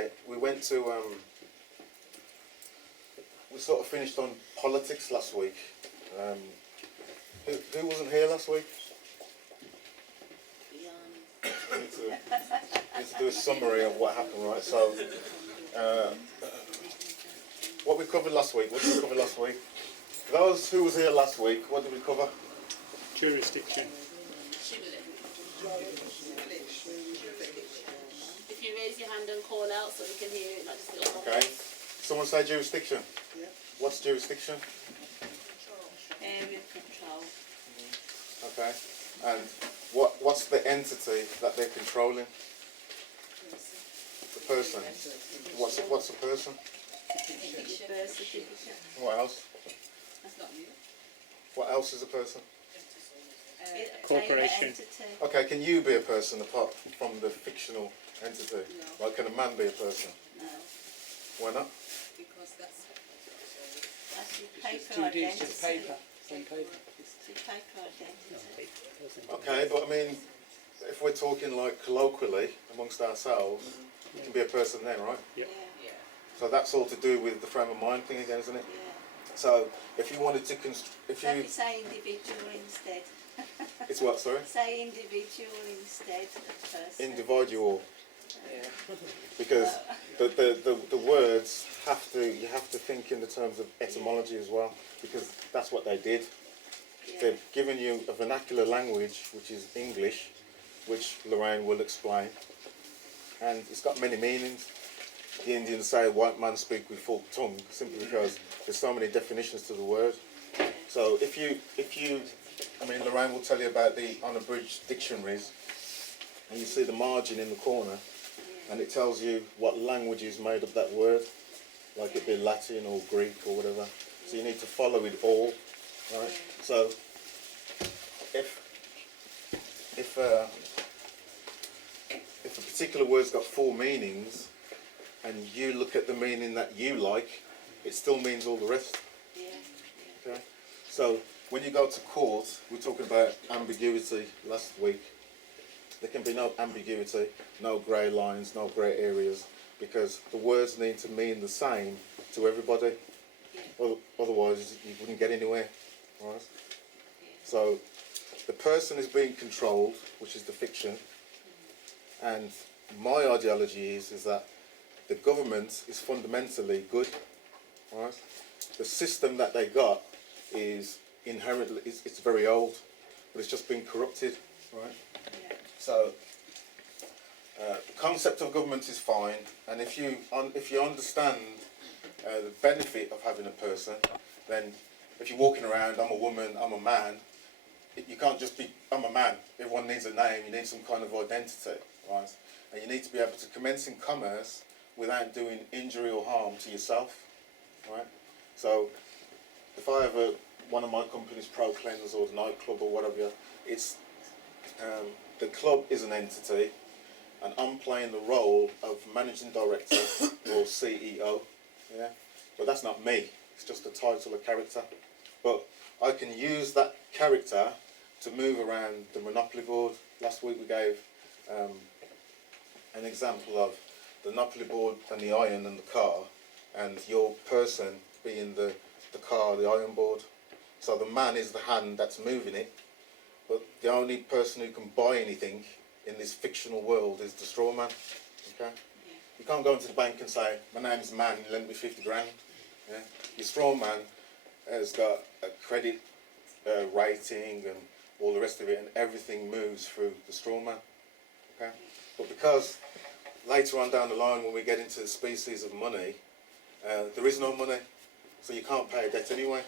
Okay, we went to, we sort of finished on politics last week. Who wasn't here last week? Need to do a summary of what happened, right? So, what we covered last week, For those who was here last week, what did we cover? Jurisdiction. If you raise your hand and call out so we can hear it, not just little Okay. Someone say jurisdiction. Yeah. What's jurisdiction? area of control. Okay. And what's the entity that they're controlling? The person. What's a person? Birth certificate. What else? That's not you. What else is a person? Corporation. Entity. Okay, can you be a person apart from the fictional entity? No. Like, can a man be a person? No. Why not? Because that's your It's paper two identity. D's, just paper. Some paper. It's your paper identity. Okay, but I mean, if we're talking like colloquially amongst ourselves, you can be a person then, right? Yeah. Yeah. So that's all to do with the frame of mind thing again, isn't it? Yeah. So if you wanted to So you say individual instead. it's what, sorry? Say individual instead of person. Individual, Yeah. because the words you have to think in the terms of etymology as well, because that's what they did. Yeah. They've given you a vernacular language, which is English, which Lorraine will explain, and it's got many meanings. The Indians say white man speak with forked tongue, simply because there's so many definitions to the word. So if you, I mean, Lorraine will tell you about the unabridged dictionaries, and you see the margin in the corner, and it tells you what language is made of that word, like it be Latin or Greek or whatever. So you need to follow it all, right? So if a particular word's got 4 meanings, and you look at the meaning that you like, it still means all the rest. Yeah. Okay? So when you go to court, we were talking about ambiguity last week. There can be no ambiguity, no grey lines, no grey areas, because the words need to mean the same to everybody. Otherwise, you wouldn't get anywhere. Right? So the person is being controlled, which is the fiction, and my ideology is that the government is fundamentally good. Right? The system that they got is inherently, it's very old, but it's just been corrupted. Right? So the concept of government is fine, and if you understand the benefit of having a person, then if you're walking around, I'm a woman, I'm a man, you can't just be, I'm a man. Everyone needs a name, you need some kind of identity, right? And you need to be able to commence in commerce without doing injury or harm to yourself, right? So if I have one of my companies, Pro Cleanse or the nightclub or whatever, it's the club is an entity, and I'm playing the role of managing director or CEO, yeah? But that's not me, it's just a title, a character. But I can use that character to move around the Monopoly board. Last week we gave an example of the Monopoly board and the iron and the car, and your person being the car, the iron board. So the man is the hand that's moving it, but the only person who can buy anything in this fictional world is the straw man. Okay? You can't go into the bank and say, my name's Man, lend me 50 grand. Yeah? Your straw man has got a credit rating and all the rest of it, and everything moves through the straw man. Okay? But because later on down the line, when we get into the species of money, there is no money, so you can't pay a debt anyway.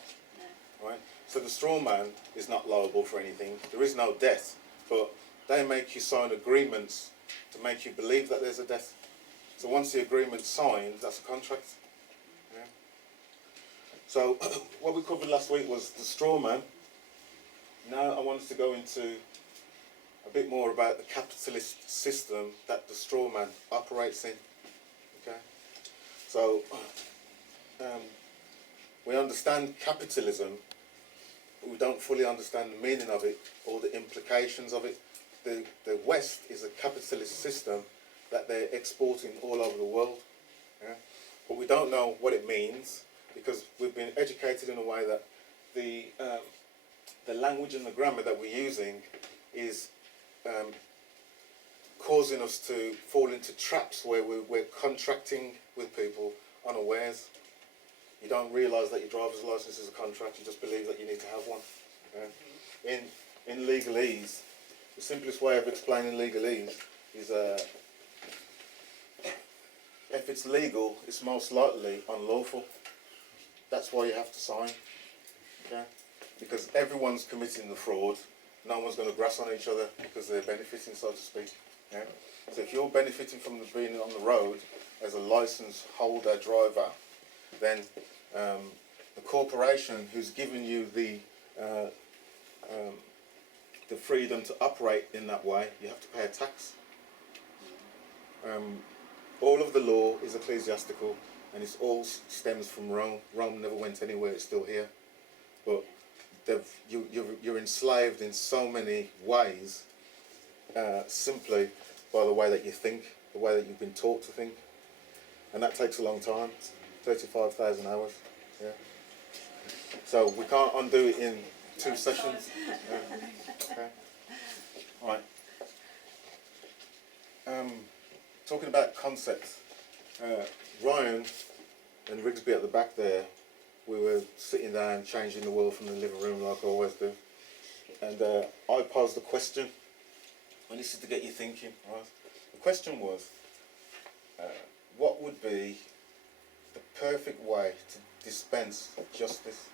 Right? So the straw man is not liable for anything. There is no debt, but they make you sign agreements to make you believe that there's a debt. So once the agreement's signed, that's a contract. Yeah? So what we covered last week was the straw man. Now I wanted to go into a bit more about the capitalist system that the straw man operates in. Okay? So we understand capitalism, but we don't fully understand the meaning of it or the implications of it. The West is a capitalist system that they're exporting all over the world. Yeah? But we don't know what it means because we've been educated in a way that the language and the grammar that we're using is causing us to fall into traps where we're contracting with people unawares. You don't realise that your driver's licence is a contract, you just believe that you need to have one. Yeah? In legalese, the simplest way of explaining legalese is if it's legal, it's most likely unlawful. That's why you have to sign. Okay? Because everyone's committing the fraud, no one's going to grass on each other because they're benefiting, so to speak. Yeah? So if you're benefiting from being on the road as a licence holder driver, then the corporation who's given you the freedom to operate in that way, you have to pay a tax. All of the law is ecclesiastical, and it all stems from Rome. Rome never went anywhere; it's still here. But you're enslaved in so many ways, simply by the way that you think, the way that you've been taught to think, and that takes a long time, 35,000 hours. Yeah. So we can't undo it in 2 sessions. Okay. Right. Talking about concepts, Ryan and Rigsby at the back there, we were sitting down changing the world from the living room like I always do, and I posed a question, and this is to get you thinking. Right? The question was, what would be the perfect way to dispense justice?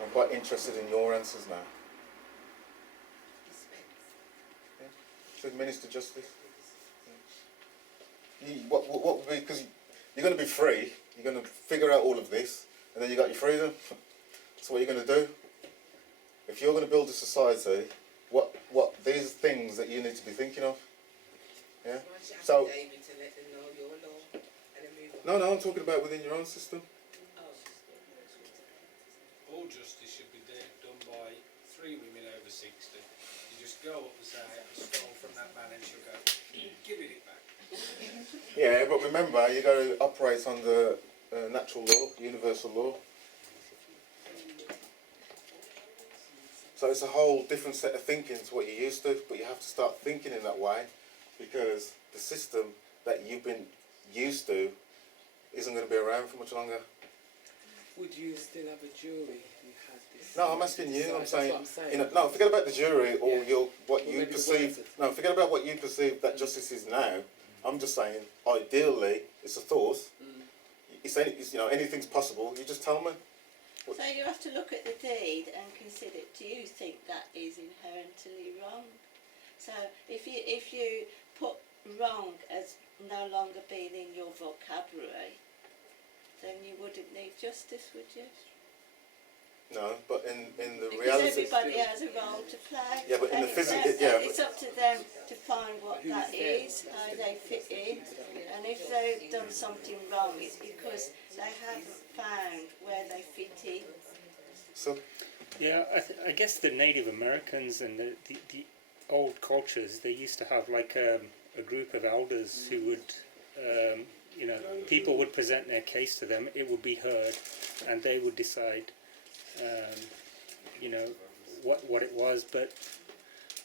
I'm quite interested in your answers now. To administer justice. What would be, because you're going to be free, you're going to figure out all of this, and then you got your freedom. So what are you going to do? If you're going to build a society, what these things that you need to be thinking of? Yeah. So. No, I'm talking about within your own system. All justice should be done by 3 women over 60. You just go up and say, I stole from that man, and she'll go, give it back. Yeah, but remember, you got to operate under natural law, universal law. So it's a whole different set of thinking to what you're used to, but you have to start thinking in that way because the system that you've been used to isn't going to be around for much longer. Would you still have a jury if you had this? No, I'm asking you. I'm saying, saying. no, forget about the jury or Yeah. what you perceive. No, forget about what you perceive that justice is now. I'm just saying, ideally, it's a thought. It's anything's possible. You just tell me. So you have to look at the deed and consider, do you think that is inherently wrong? So if you put wrong as no longer being in your vocabulary, then you wouldn't need justice, would you? No, but in the Because reality. everybody has a role to play. Yeah, but in the physical, it's up to them to find what that is, how they fit in, and if they've done something wrong, it's because they haven't found where they fit in. So. Yeah, I guess the Native Americans and the old cultures, they used to have like a group of elders who would, people would present their case to them, it would be heard, and they would decide, what it was.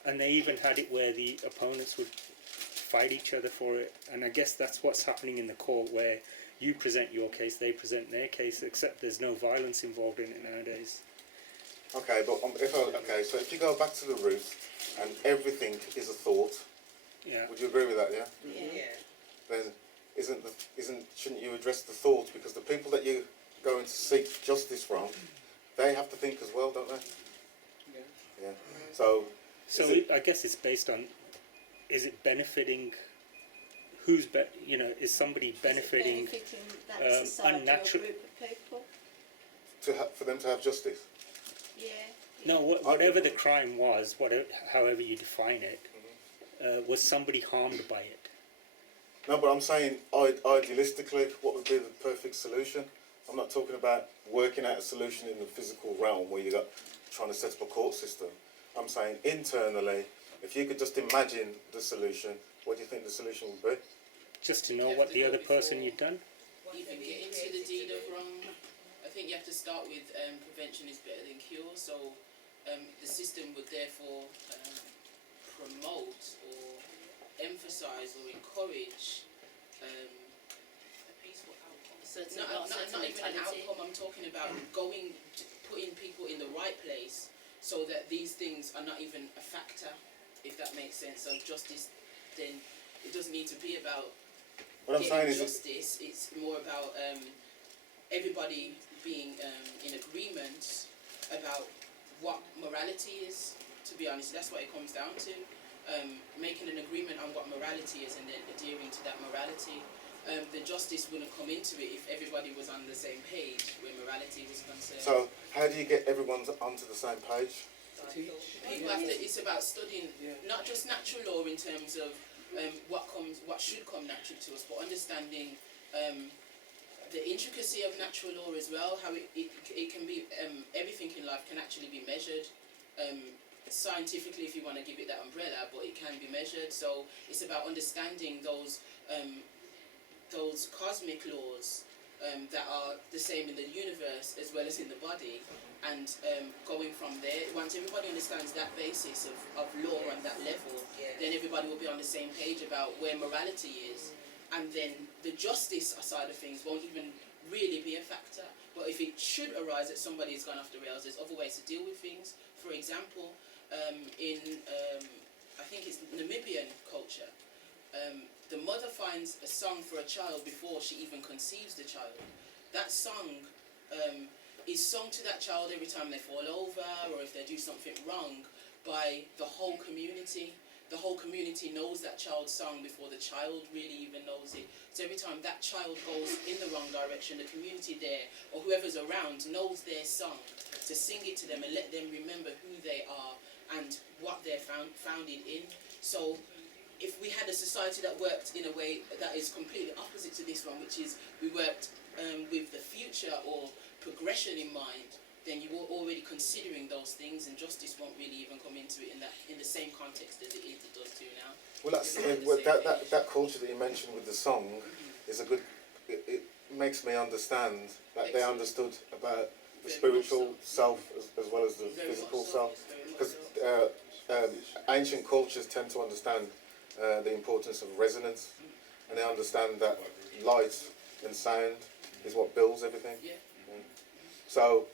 And they even had it where the opponents would fight each other for it, and I guess that's what's happening in the court, where you present your case, they present their case, except there's no violence involved in it nowadays. Okay, but so if you go back to the root, and everything is a thought, Yeah. would you agree with that? Yeah. Yeah. Then shouldn't you address the thought, because the people that you're going to seek justice from, they have to think as well, don't they? Yeah. So I guess it's based on, is it benefiting? Is somebody benefiting? That society unnatural- or group of people? for them to have justice. Yeah. No, whatever the crime was, however you define it, was somebody harmed by it? No, but I'm saying idealistically, what would be the perfect solution? I'm not talking about working out a solution in the physical realm where you're trying to set up a court system. I'm saying internally, if you could just imagine the solution, what do you think the solution would be? Just to know what the other person you've done. Even get into the deed of wrong. I think you have to start with prevention is better than cure. So the system would therefore promote or emphasise or encourage a peaceful outcome. Certain, Not certain even an mentality. outcome. I'm talking about putting people in the right place so that these things are not even a factor, if that makes sense. So justice, then it doesn't need to be about What I'm saying is, justice. It's more about everybody being in agreement about what morality is. To be honest, that's what it comes down to. Making an agreement on what morality is and then adhering to that morality. The justice wouldn't come into it if everybody was on the same page where morality was concerned. so how do you get everyone onto the same page? People have to. It's about studying not just natural law in terms of what should come naturally to us, but understanding the intricacy of natural law as well. How it can be everything in life can actually be measured. Scientifically, if you want to give it that umbrella, but it can be measured. So it's about understanding those cosmic laws that are the same in the universe as well as in the body, and going from there. Once everybody understands that basis of law on that level, then everybody will be on the same page about where morality is, and then the justice side of things won't even really be a factor. But if it should arise that somebody has gone off the rails, there's other ways to deal with things. For example, in I think it's Namibian culture, the mother finds a song for a child before she even conceives the child. That song is sung to that child every time they fall over or if they do something wrong by the whole community. The whole community knows that child's song before the child really even knows it. So every time that child goes in the wrong direction, the community there or whoever's around knows their song to sing it to them and let them remember who they are and what they're founded in. So if we had a society that worked in a way that is completely opposite to this one, which is we worked with the future or progression in mind, then you were already considering those things, and justice won't really even come into it in the same context as it does to now. Well, that's that culture that you mentioned with the song is a good. It makes me understand that they understood about the spiritual self as well as the physical self, because ancient cultures tend to understand the importance of resonance, and they understand that light and sound is what builds everything. Yeah. So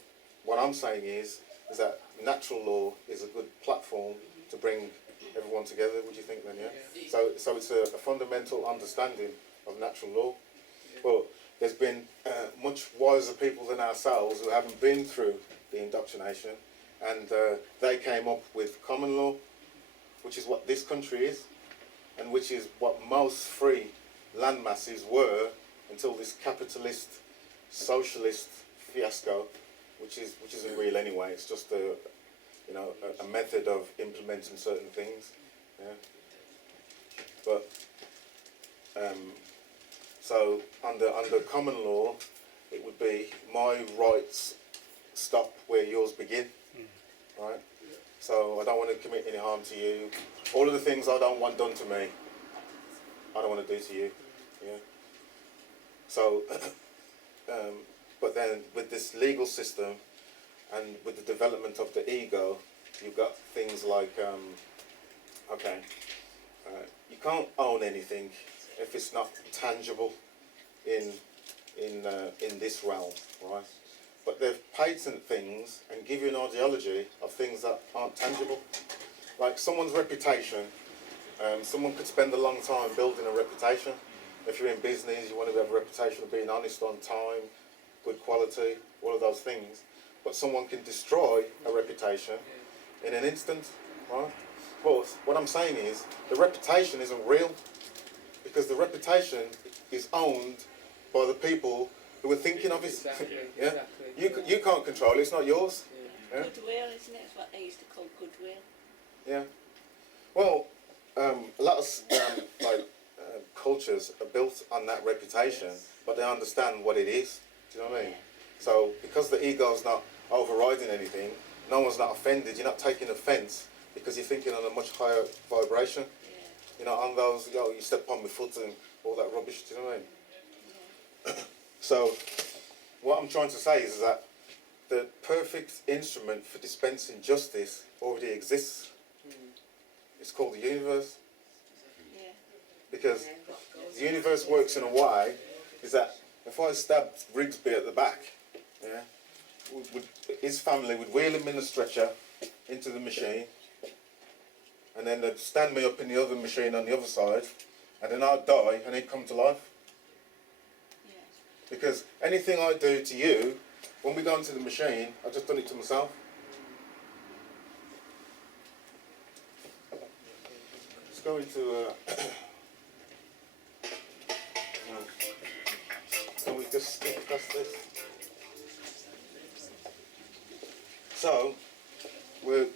what I'm saying is that natural law is a good platform to bring everyone together. Would you think then? Yeah. So it's a fundamental understanding of natural law. But there's been much wiser people than ourselves who haven't been through the indoctrination, and they came up with common law, which is what this country is, and which is what most free land masses were until this capitalist, socialist fiasco, which isn't real anyway. It's just a method of implementing certain things. Yeah. But so under common law, it would be my rights stop where yours begin, right? So I don't want to commit any harm to you. All of the things I don't want done to me, I don't want to do to you. Yeah. So, but then with this legal system and with the development of the ego, you've got things like, you can't own anything if it's not tangible in this realm, right? But they've patent things and give you an ideology of things that aren't tangible. Like someone's reputation, someone could spend a long time building a reputation. If you're in business, you want to have a reputation of being honest, on time, good quality, all of those things. But someone can destroy a reputation in an instant, right? But what I'm saying is, the reputation isn't real, because the reputation is owned by the people who are thinking of it. Exactly, Yeah? exactly. You can't control it, it's not yours. Yeah? Goodwill, isn't it? It's what they used to call goodwill. Yeah. Well, a lot of cultures are built on that reputation, but they understand what it is. Do you know what I mean? So because the ego's not overriding anything, no one's not offended. You're not taking offence because you're thinking on a much higher vibration. Yeah. You know, on those, you know, you step on my foot and all that rubbish, do you know what I mean? So, what I'm trying to say is that the perfect instrument for dispensing justice already exists. It's called the universe. Yeah. Because the universe works in a way is that if I stabbed Rigsby at the back, yeah, his family would wheel him in a stretcher into the machine, and then they'd stand me up in the other machine on the other side, and then I'd die and he'd come to life. Yeah. Because anything I do to you, when we go into the machine, I've just done it to myself. Let's go into can we just skip past this? So, we're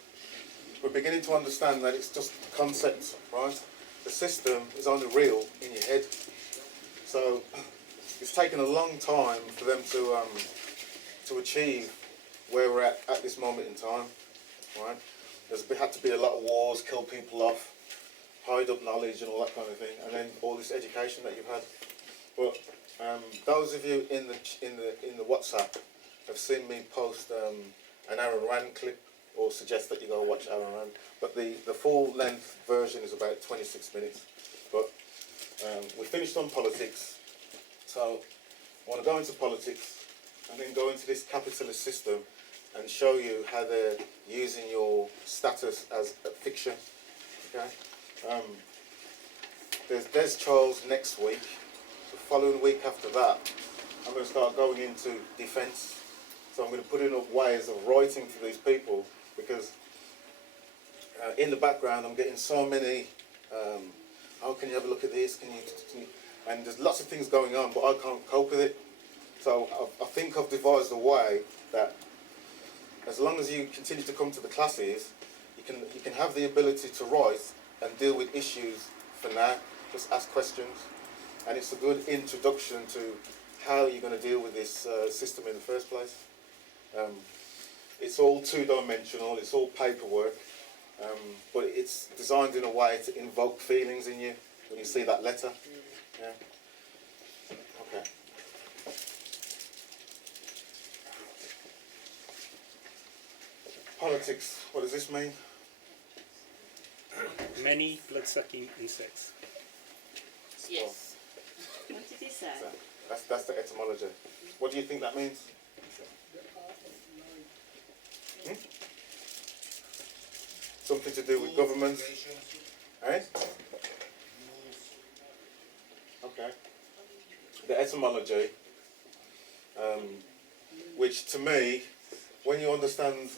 beginning to understand that it's just concepts, right? The system is only real in your head. So, it's taken a long time for them to achieve where we're at this moment in time, right? There's had to be a lot of wars, kill people off, hide up knowledge and all that kind of thing, and then all this education that you've had. But those of you in the WhatsApp have seen me post an Aaron Rand clip, or suggest that you go watch Aaron Rand. But the full length version is about 26 minutes. But we finished on politics, so I want to go into politics and then go into this capitalist system and show you how they're using your status as a fiction. Okay. There's Charles next week. The following week after that, I'm going to start going into defence. So I'm going to put in ways of writing to these people, because in the background I'm getting so many, oh, can you have a look at this? Can you? And there's lots of things going on, but I can't cope with it. So I think I've devised a way that, as long as you continue to come to the classes, you can have the ability to write and deal with issues for now. Just ask questions, and it's a good introduction to how you're going to deal with this system in the first place. It's all two-dimensional, it's all paperwork, but it's designed in a way to invoke feelings in you when you see that letter. Yeah. Okay. Politics, what does this mean? Many blood-sucking insects. Yes. What did he say? So that's the etymology. What do you think that means? Hmm? Something to do with government? Eh? Okay. The etymology, which to me, when you understand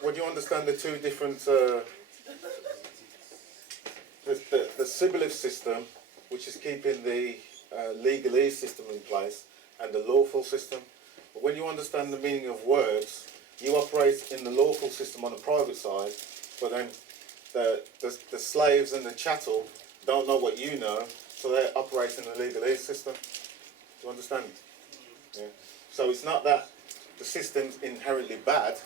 when you understand the two different, the Sibyllith system, which is keeping the legalese system in place, and the lawful system. But when you understand the meaning of words, you operate in the lawful system on the private side, but then the slaves and the chattel don't know what you know, so they operate in the legalese system. Do you understand? Yeah. So it's not that the system's inherently bad,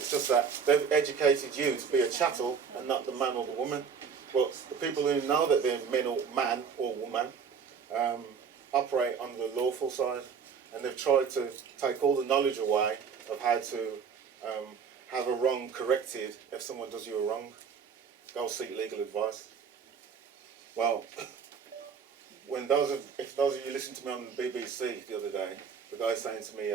it's just that they've educated you to be a chattel and not the man or the woman. But the people who know that they're man or woman operate on the lawful side, and they've tried to take all the knowledge away of how to have a wrong corrected if someone does you a wrong. Go seek legal advice. Well, if those of you listened to me on the BBC the other day, the guy saying to me,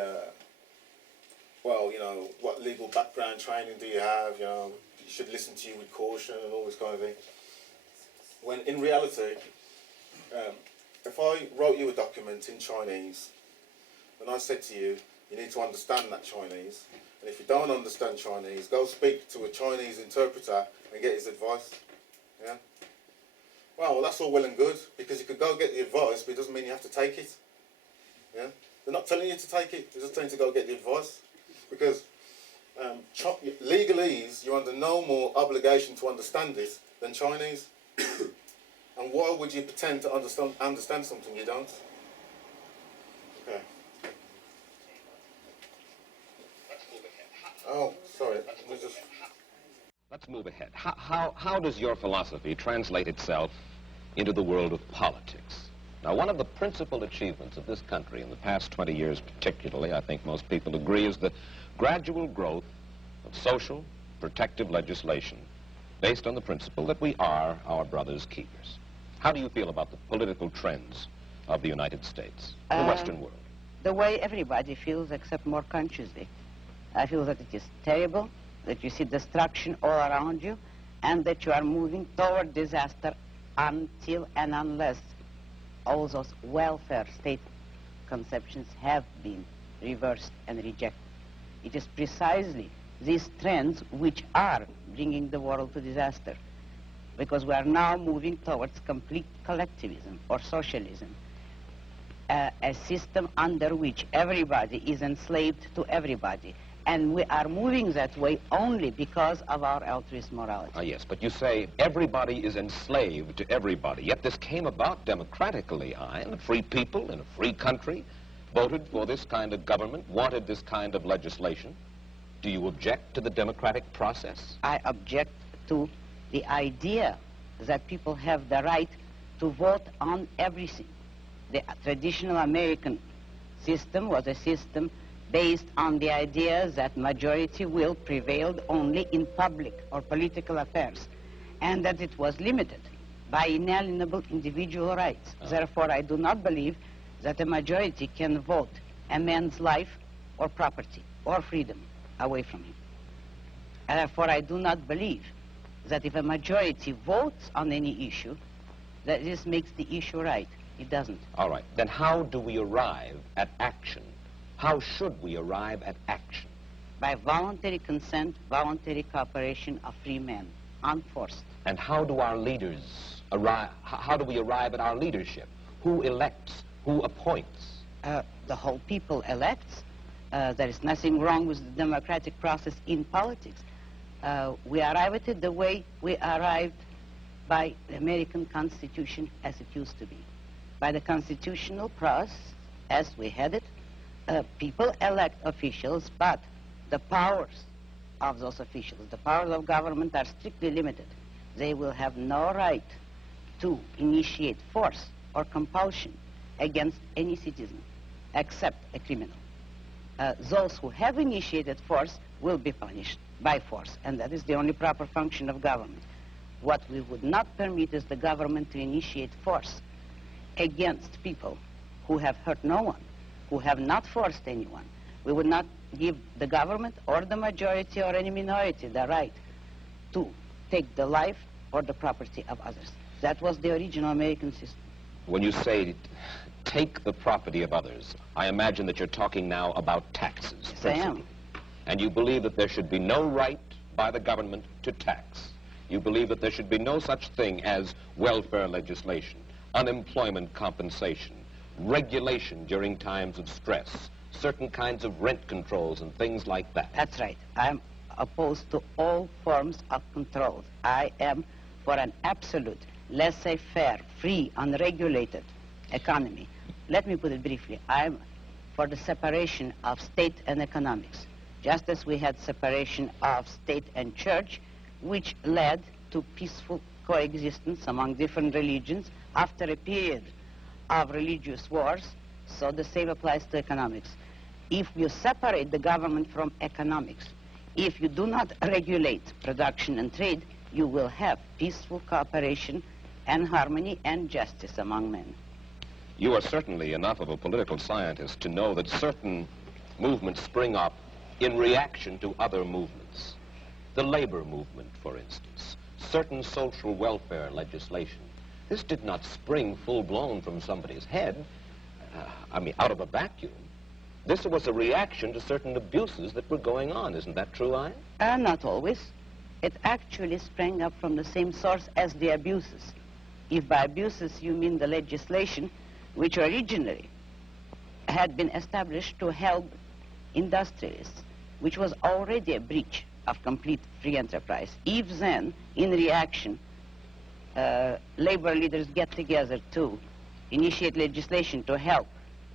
well, you know, what legal background training do you have? You know, you should listen to you with caution and all this kind of thing. When in reality, if I wrote you a document in Chinese, and I said to you, you need to understand that Chinese, and if you don't understand Chinese, go speak to a Chinese interpreter and get his advice. Yeah? Well, that's all well and good, because you could go get the advice, but it doesn't mean you have to take it. Yeah? They're not telling you to take it, they're just telling you to go get the advice. Because legalese, you're under no more obligation to understand this than Chinese. And why would you pretend to understand something you don't? Okay. Oh, sorry. Let me just... let's move ahead. How does your philosophy translate itself into the world of politics? Now, one of the principal achievements of this country in the past 20 years particularly, I think most people agree, is the gradual growth of social protective legislation based on the principle that we are our brother's keepers. How do you feel about the political trends of the United States, the Western world? The way everybody feels, except more consciously. I feel that it is terrible, that you see destruction all around you, and that you are moving toward disaster until and unless all those welfare state conceptions have been reversed and rejected. It is precisely these trends which are bringing the world to disaster, because we are now moving towards complete collectivism or socialism, a system under which everybody is enslaved to everybody. And we are moving that way only because of our altruist morality. Yes, but you say everybody is enslaved to everybody, yet this came about democratically, and free people in a free country voted for this kind of government, wanted this kind of legislation. Do you object to the democratic process? I object to the idea that people have the right to vote on everything. The traditional American system was a system based on the idea that majority will prevailed only in public or political affairs, and that it was limited by inalienable individual rights. Therefore, I do not believe that a majority can vote a man's life or property or freedom away from him. Therefore, I do not believe that if a majority votes on any issue, that this makes the issue right. It doesn't. All right. Then how do we arrive at action? How should we arrive at action? By voluntary consent, voluntary cooperation of free men, unforced. And how do our leaders arrive, how do we arrive at our leadership? Who elects? Who appoints? The whole people elects. There is nothing wrong with the democratic process in politics. We arrive at it the way we arrived by the American Constitution as it used to be. By the constitutional process as we had it, people elect officials, but the powers of those officials, the powers of government are strictly limited. They will have no right to initiate force or compulsion against any citizen except a criminal. Those who have initiated force will be punished by force, and that is the only proper function of government. What we would not permit is the government to initiate force against people who have hurt no one, who have not forced anyone. We would not give the government or the majority or any minority the right to take the life or the property of others. That was the original American system. When you say take the property of others, I imagine that you're talking now about taxes. Yes, I am. And you believe that there should be no right by the government to tax. You believe that there should be no such thing as welfare legislation, unemployment compensation, regulation during times of stress, certain kinds of rent controls and things like that. That's right. I'm opposed to all forms of control. I am for an absolute, laissez-faire, free, unregulated economy. Let me put it briefly. I'm for the separation of state and economics, just as we had separation of state and church, which led to peaceful coexistence among different religions after a period of religious wars. So the same applies to economics. If you separate the government from economics, if you do not regulate production and trade, you will have peaceful cooperation and harmony and justice among men. You are certainly enough of a political scientist to know that certain movements spring up in reaction to other movements. The labor movement, for instance, certain social welfare legislation. This did not spring full-blown from somebody's head, out of a vacuum. This was a reaction to certain abuses that were going on. Isn't that true, Ian? Not always. It actually sprang up from the same source as the abuses. If by abuses you mean the legislation, which originally had been established to help industrialists, which was already a breach of complete free enterprise. If then, in reaction, labor leaders get together to initiate legislation to help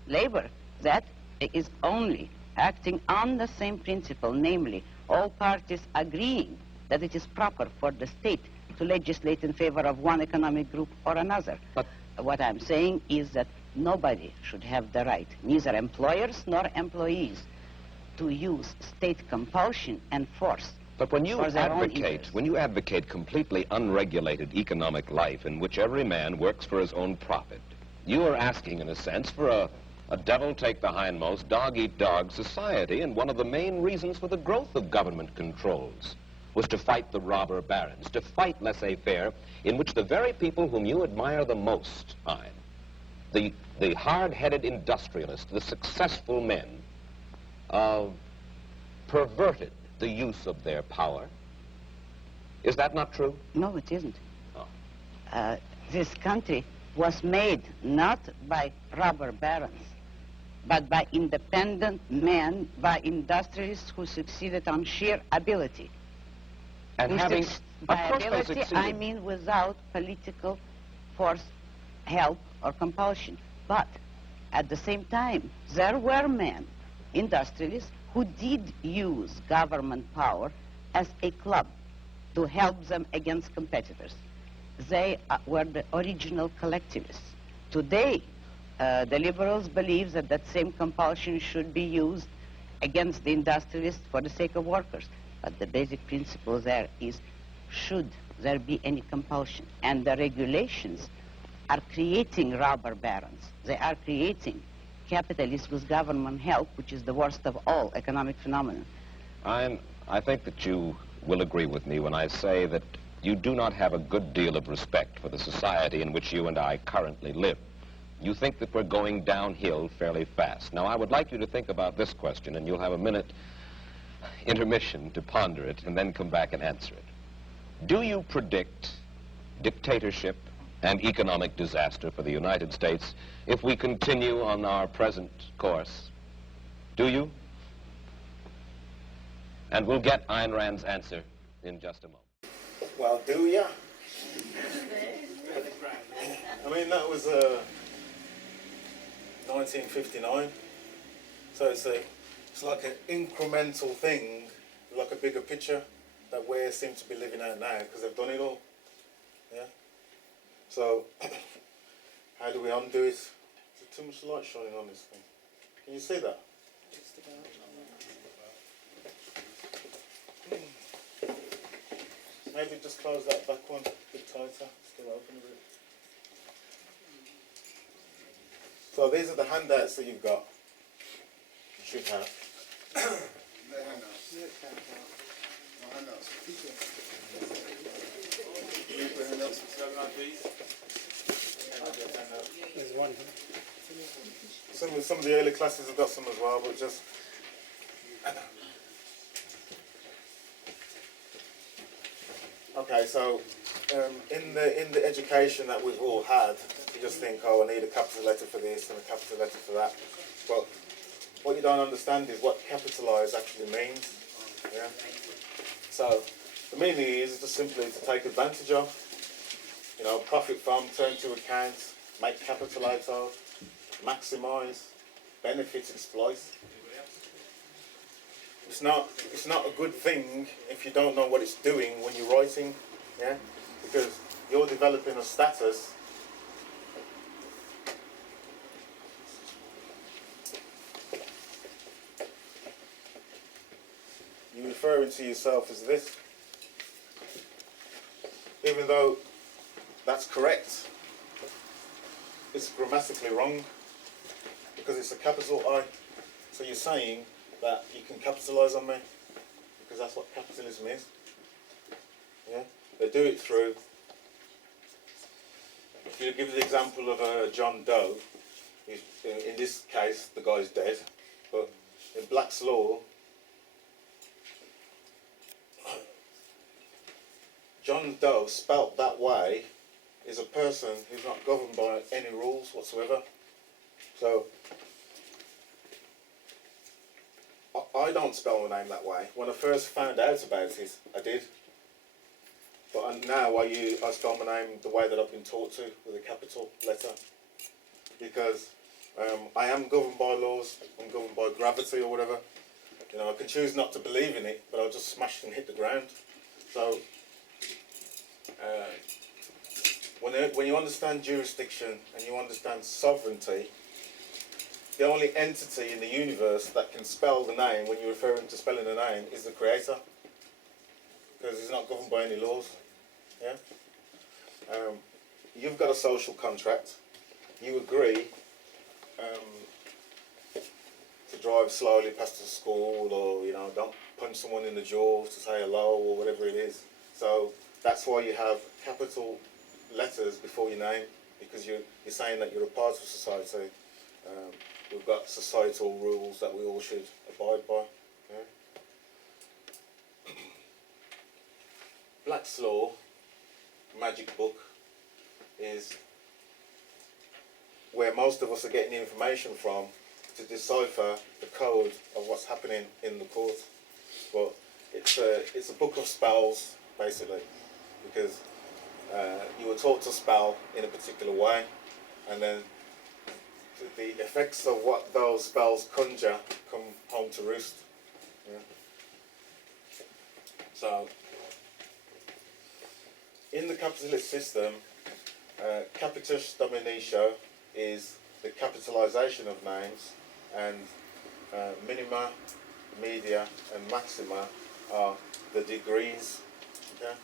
labor, that is only acting on the same principle, namely all parties agreeing that it is proper for the state to legislate in favor of one economic group or another. But what I'm saying is that nobody should have the right, neither employers nor employees, to use state compulsion and force. But when you for their own advocate completely unregulated economic life in which every man works for his own profit, you are asking, in a sense, for a devil take the hindmost, dog eat dog society, and one of the main reasons for the growth of government controls was to fight the robber barons, to fight laissez-faire, in which the very people whom you admire the most, the hard-headed industrialists, the successful men, perverted the use of their power. Is that not true? No, it isn't. Oh. This country was made not by robber barons, but by independent men, by industrialists who succeeded on sheer ability. And having, By of course they ability, succeeded. I mean without political force, help, or compulsion. But at the same time, there were men, industrialists, who did use government power as a club to help them against competitors. They were the original collectivists. Today, the liberals believe that that same compulsion should be used against the industrialists for the sake of workers. But the basic principle there is, should there be any compulsion? And the regulations are creating robber barons. They are creating capitalists with government help, which is the worst of all economic phenomena. I think that you will agree with me when I say that you do not have a good deal of respect for the society in which you and I currently live. You think that we're going downhill fairly fast. Now, I would like you to think about this question, and you'll have a minute intermission to ponder it, and then come back and answer it. Do you predict dictatorship and economic disaster for the United States if we continue on our present course? Do you? And we'll get Ayn Rand's answer in just a moment. Well, do ya? I mean, that was 1959. So it's like an incremental thing, like a bigger picture that we seem to be living out now because they've done it all. Yeah. So how do we undo it? Is there too much light shining on this thing? Can you see that? Maybe just close that back one a bit tighter, still open a bit. So these are the handouts that you've got. You should have. No handouts. No handouts. People handouts for 7 IPs. There's one here. Some of the early classes have got some as well, but just okay. So in the education that we've all had, you just think, oh, I need a capital letter for this and a capital letter for that. But what you don't understand is what capitalize actually means. Yeah. So the meaning is just simply to take advantage of, profit from, turn to account, make capital out of, maximise, benefit, exploit. It's not a good thing if you don't know what it's doing when you're writing, yeah, because you're developing a status. You're referring to yourself as this, even though that's correct. It's grammatically wrong because it's a capital I. So you're saying that you can capitalise on me because that's what capitalism is. Yeah, they do it through. If you give the example of John Doe, in this case the guy's dead, but in Black's law, John Doe, spelt that way, is a person who's not governed by any rules whatsoever. So I don't spell my name that way. When I first found out about it, I did. But now I spell my name the way that I've been taught to, with a capital letter. Because I am governed by laws, I'm governed by gravity or whatever. I can choose not to believe in it, but I'll just smash and hit the ground. So when you understand jurisdiction and you understand sovereignty, the only entity in the universe that can spell the name when you're referring to spelling the name is the creator, because it's not governed by any laws. Yeah. You've got a social contract. You agree to drive slowly past the school, or don't punch someone in the jaw to say hello, or whatever it is. So that's why you have capital letters before your name, because you're saying that you're a part of society. We've got societal rules that we all should abide by. Yeah? Black's Law, magic book, is where most of us are getting the information from to decipher the code of what's happening in the court. But it's a book of spells, basically, because you were taught to spell in a particular way, and then the effects of what those spells conjure come home to roost. Yeah. So, in the capitalist system, capitis dominatio is the capitalization of names, and minima, media, and maxima are the degrees. Okay?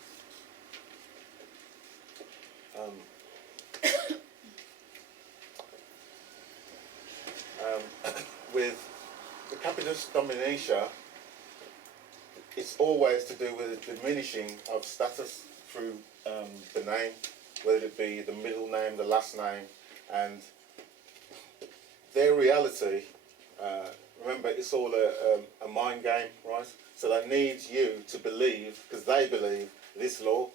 With the capitis dominatio, it's always to do with the diminishing of status through the name, whether it be the middle name, the last name, and their reality. Remember, it's all a mind game, right? So they need you to believe, because they believe this law.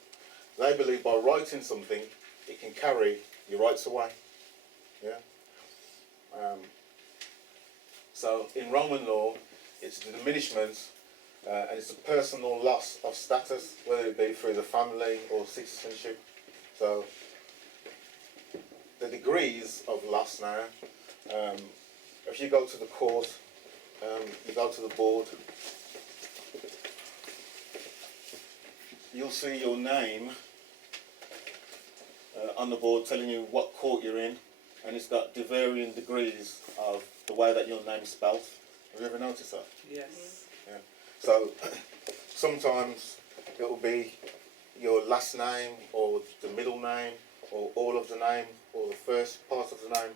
They believe by writing something, it can carry your rights away. Yeah. So in Roman law, it's the diminishment, and it's a personal loss of status, whether it be through the family or citizenship. So the degrees of loss now, if you go to the court, you go to the board, you'll see your name on the board telling you what court you're in, and it's got varying degrees of the way that your name's spelled. Have you ever noticed that? Yes. Yeah. So sometimes it will be your last name, or the middle name, or all of the name, or the first part of the name.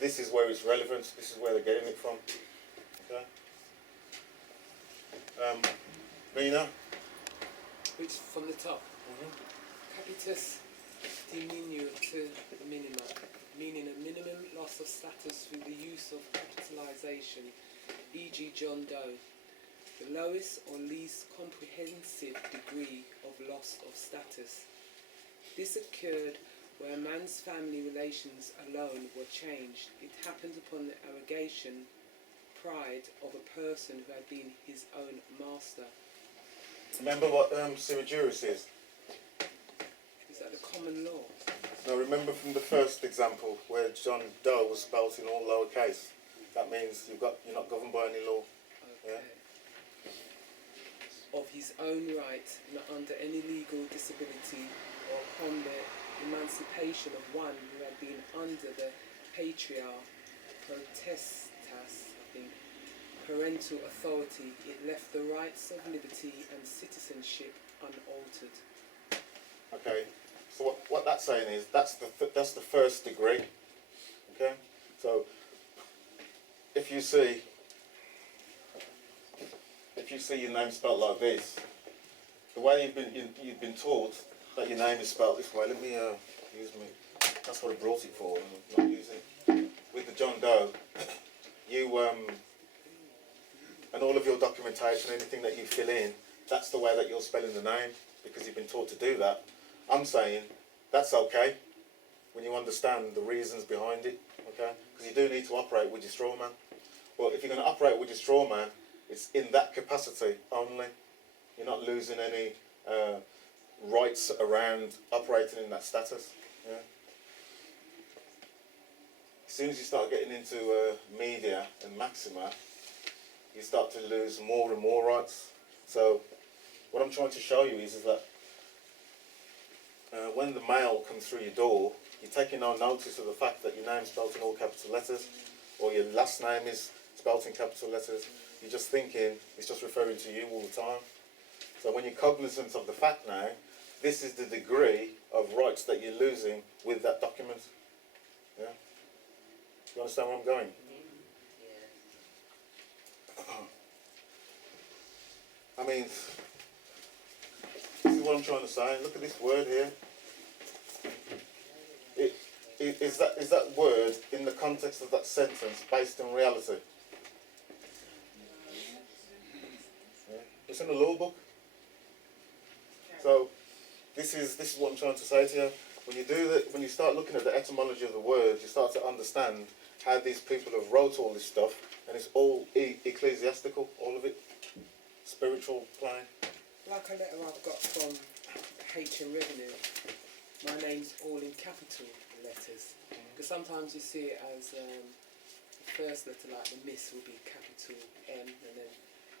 This is where it's relevant. This is where they're getting it from. Okay. Mina? Which from the top? Capitis diminutu minima, meaning a minimum loss of status through the use of capitalization, e.g. John Doe. The lowest or least comprehensive degree of loss of status. This occurred where a man's family relations alone were changed. It happened upon the arrogation, pride of a person who had been his own master. Remember what sui juris is? Is that the common law? Now remember from the first example where John Doe was spelt in all lowercase. That means you're not governed by any law. Okay. Yeah. Of his own right, not under any legal disability or upon the emancipation of one who had been under the patriarch potestas, I think, parental authority, it left the rights of liberty and citizenship unaltered. Okay. So what that's saying is that's the first degree. Okay. So if you see your name spelled like this, the way you've been taught that your name is spelled this way. Let me use me. That's what I brought it for. I'm not using it. With the John Doe, you and all of your documentation, anything that you fill in, that's the way that you're spelling the name, because you've been taught to do that. I'm saying that's okay when you understand the reasons behind it. Okay, because you do need to operate with your straw man. But if you're going to operate with your straw man, it's in that capacity only. You're not losing any rights around operating in that status. Yeah. As soon as you start getting into media and maxima, you start to lose more and more rights. So what I'm trying to show you is that when the mail comes through your door, you're taking no notice of the fact that your name's spelled in all capital letters, or your last name is spelled in capital letters. You're just thinking it's just referring to you all the time. So when you're cognizant of the fact now, this is the degree of rights that you're losing with that document. Yeah? You understand where I'm going? I mean, this is what I'm trying to say. Look at this word here. Is that word in the context of that sentence based on reality? Yeah. It's in the law book. So this is what I'm trying to say to you. When you do that, when you start looking at the etymology of the words, you start to understand how these people have wrote all this stuff, and it's all ecclesiastical, all of it, spiritual plane. Like a letter I've got from H and Revenue, my name's all in capital letters. Because sometimes you see it as the first letter, like the miss, will be capital M and then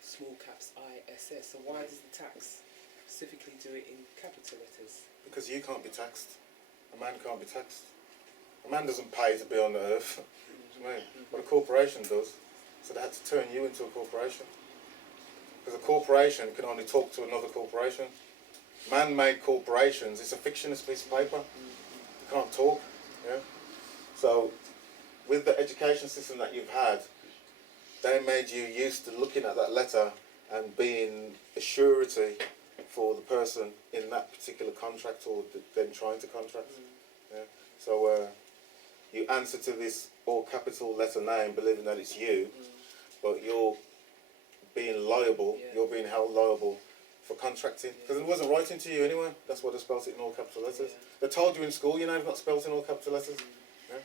small caps ISS. So why does the tax specifically do it in capital letters? Because you can't be taxed. A man can't be taxed. A man doesn't pay to be on the earth. Do you know what I mean? But a corporation does. So they had to turn you into a corporation. Because a corporation can only talk to another corporation. Man-made corporations, it's a fictionless piece of paper. You can't talk. Yeah? So with the education system that you've had, they made you used to looking at that letter and being a surety for the person in that particular contract or them trying to contract. Yeah? So you answer to this all capital letter name believing that it's you, but you're being liable, you're being held liable for contracting. Because it wasn't writing to you anyway, that's why they spelled it in all capital letters. They told you in school your name's not spelled in all capital letters. Yeah?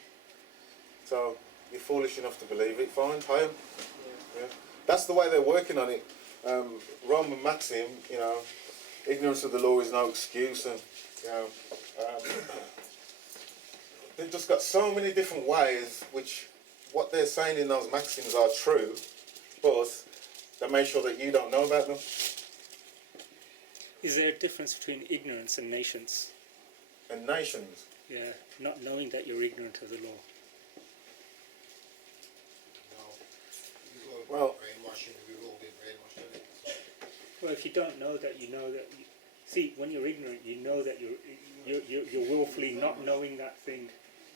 So you're foolish enough to believe it, fine, pay 'em. Yeah? That's the way they're working on it. Roman maxim, you know, ignorance of the law is no excuse, and you know, they've just got so many different ways which what they're saying in those maxims are true, but they make sure that you don't know about them. Is there a difference between ignorance and nations? And nations. Yeah, not knowing that you're ignorant of the law. Well, brainwashing, we've all been brainwashed, haven't we? Well, if you don't know that, you know that. See, when you're ignorant, you know that you're willfully not knowing that thing.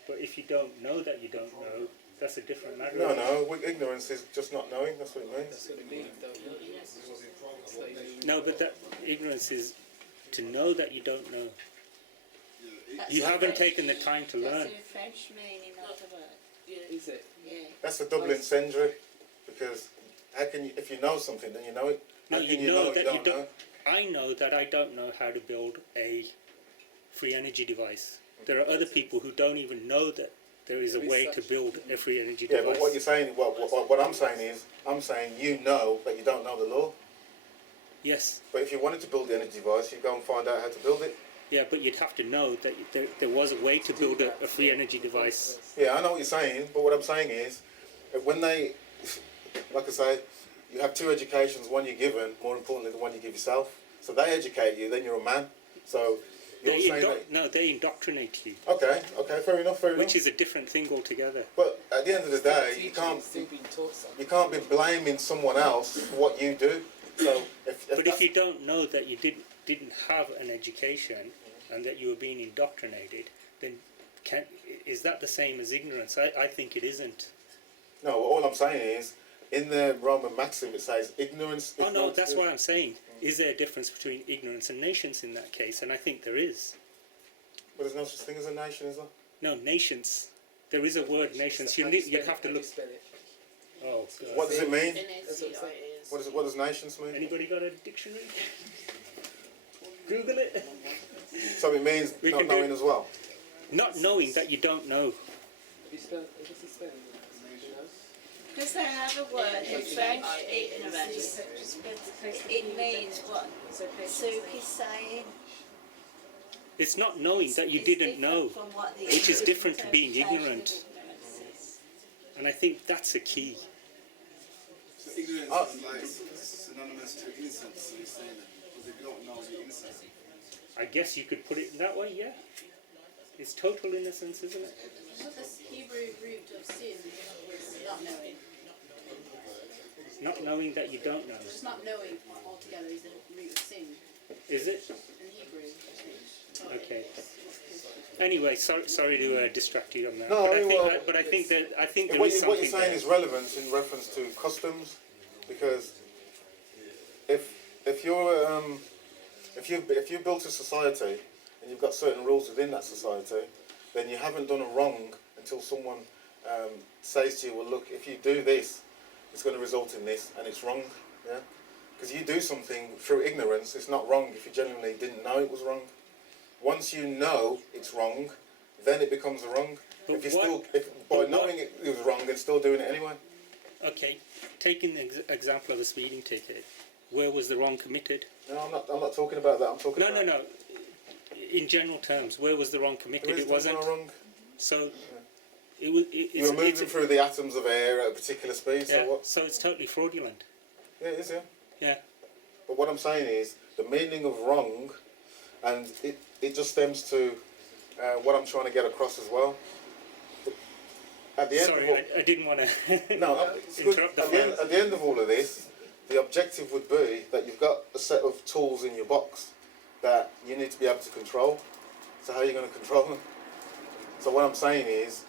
But if you don't know that you don't know, that's a different matter. No, ignorance is just not knowing. That's what it means. That's what it means, don't you? No, but that ignorance is to know that you don't know. That's You the haven't French- taken the time to learn. That's the French meaning of the word. Is it? Yeah. That's the Dublin Century, because how can you, if you know something, then you know it. No, How can you know that you you don't. I know that I don't know how to build a free energy device. There are other people who don't even know that there is a way to build a free energy Yeah, device. but what you're saying, what I'm saying is, I'm saying you know that you don't know the law. Yes. But if you wanted to build the energy device, you'd go and find out how to build it. Yeah, but you'd have to know that there was a way to build a free energy device. Yeah, I know what you're saying, but what I'm saying is, when they, like I say, you have two educations, one you're given, more importantly, the one you give yourself. So they educate you, then you're a man. So you're saying that... They indoctrinate you. Okay, fair enough. Which is a different thing altogether. But at the end of the day, you can't be blaming someone else for what you do. So if you don't know that you didn't have an education and that you were being indoctrinated, then is that the same as ignorance? I think it isn't. No, all I'm saying is, in the Roman maxim it says ignorance. Oh no, that's what I'm saying. Is there a difference between ignorance and nations in that case? And I think there is. But there's no such thing as a nation, is there? No, nations. There is a word, nations. You'd have to look. Oh, God. What does it mean? N-A-C-I-S. What does nations mean? Anybody got a dictionary? Google it. So it means not knowing as well. Not knowing that you don't know. Because they have a word in French, ignorance, but it means what Suk is saying. It's not knowing that you didn't know, which is different to being ignorant. And I think that's a key. So ignorance is like synonymous to innocence, so you're saying that. Because if you don't know, you're innocent. I guess you could put it that way, yeah. It's total innocence, isn't it? What the Hebrew root of sin is not knowing. Not knowing that you don't know. It's not knowing altogether is the root of sin Is it? in Hebrew, I think. Okay. Anyway, sorry to distract you on that. No, but I mean, well, I think there what, is what something you're saying there. is relevant in reference to customs, because if you built a society and you've got certain rules within that society, then you haven't done a wrong until someone says to you, well, look, if you do this, it's going to result in this, and it's wrong. Yeah, because you do something through ignorance, it's not wrong if you genuinely didn't know it was wrong. Once you know it's wrong, then it becomes wrong. But If you what- by knowing it was wrong and still doing it anyway. Okay, taking the example of a speeding ticket, where was the wrong committed? No, I'm not talking about that. I'm talking about No. In general terms, where was the wrong committed? It wasn't. No wrong. So it was. You were moving through the atoms of air at a particular speed. Yeah, So what? so it's totally fraudulent. Yeah, it is. Yeah. Yeah. But what I'm saying is the meaning of wrong, and it just stems to what I'm trying to get across as well. At the end Sorry, of all, I didn't want to no, it's good. interrupt the At the end of all of this, the objective would be that you've got a set of tools in your box that you need to be able to control. So how are you going to control them? So what I'm saying is,